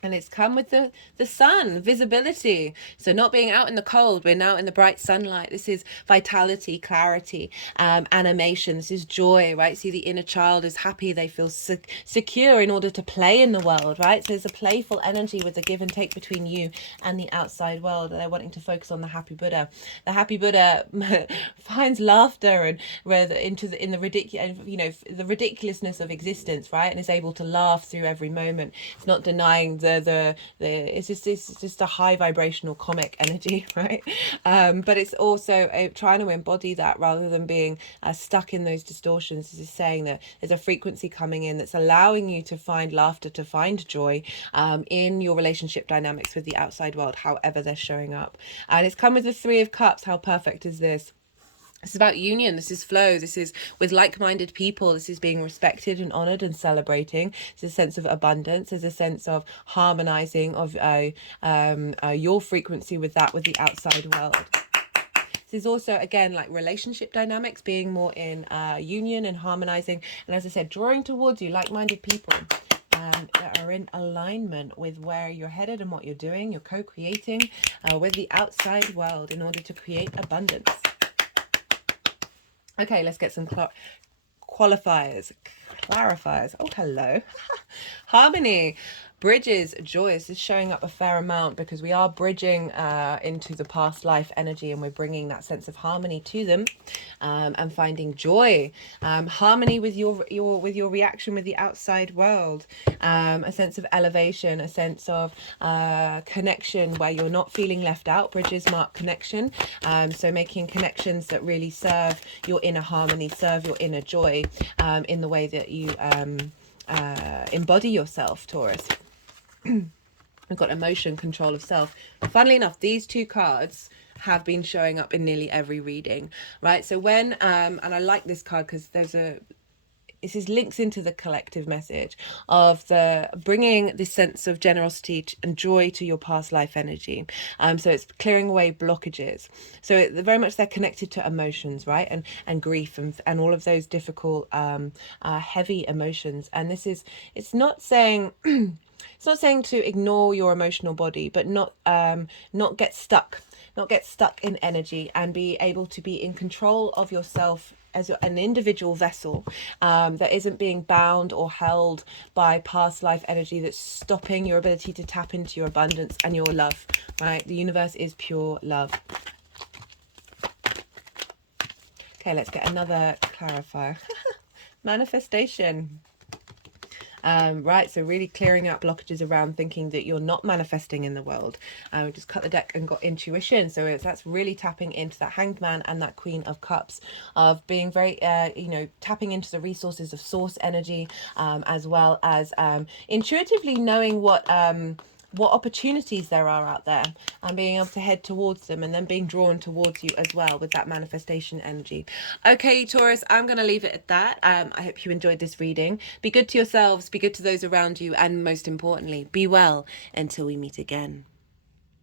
And it's come with the sun, visibility. So not being out in the cold, we're now in the bright sunlight. This is vitality, clarity, animation. This is joy, right? See, the inner child is happy. They feel secure in order to play in the world, right? So there's a playful energy with the give and take between you and the outside world. They're wanting to focus on the happy Buddha. The happy Buddha finds laughter and the ridiculousness of existence, right? And is able to laugh through every moment. It's not denying it's just a high vibrational comic energy, right? But it's also trying to embody that rather than being stuck in those distortions. This is saying that there's a frequency coming in that's allowing you to find laughter, to find joy in your relationship dynamics with the outside world, however they're showing up. And it's come with the Three of Cups. How perfect is this? It's about union. This is flow. This is with like-minded people. This is being respected and honored and celebrating. It's a sense of abundance. There's a sense of harmonizing of your frequency with the outside world. This is also, again, like relationship dynamics, being more in union and harmonizing. And as I said, drawing towards you like-minded people that are in alignment with where you're headed and what you're doing. You're co-creating with the outside world in order to create abundance. Okay, let's get some clarifiers. Oh, hello. Harmony, bridges, joy. This is showing up a fair amount because we are bridging into the past life energy, and we're bringing that sense of harmony to them and finding joy. Harmony with your reaction with the outside world. A sense of elevation, a sense of connection where you're not feeling left out. Bridges mark connection. So making connections that really serve your inner harmony, serve your inner joy in the way that you embody yourself, Taurus. We've got emotion, control of self. Funnily enough, these two cards have been showing up in nearly every reading, right? So when and I like this card because this links into the collective message of the bringing this sense of generosity and joy to your past life energy. So it's clearing away blockages. So very much they're connected to emotions, right? And grief and all of those difficult, heavy emotions. And it's not saying it's not saying to ignore your emotional body, but not get stuck in energy, and be able to be in control of yourself as an individual vessel that isn't being bound or held by past life energy that's stopping your ability to tap into your abundance and your love, right? The universe is pure love. Okay, let's get another clarifier. Manifestation. Right, so really clearing out blockages around thinking that you're not manifesting in the world. We just cut the deck and got intuition. So that's really tapping into that Hanged Man and that Queen of Cups, of being very, tapping into the resources of source energy, as well as intuitively knowing what opportunities there are out there, and being able to head towards them, and then being drawn towards you as well with that manifestation energy. Okay, Taurus, I'm going to leave it at that. I hope you enjoyed this reading. Be good to yourselves, be good to those around you, and most importantly, be well until we meet again.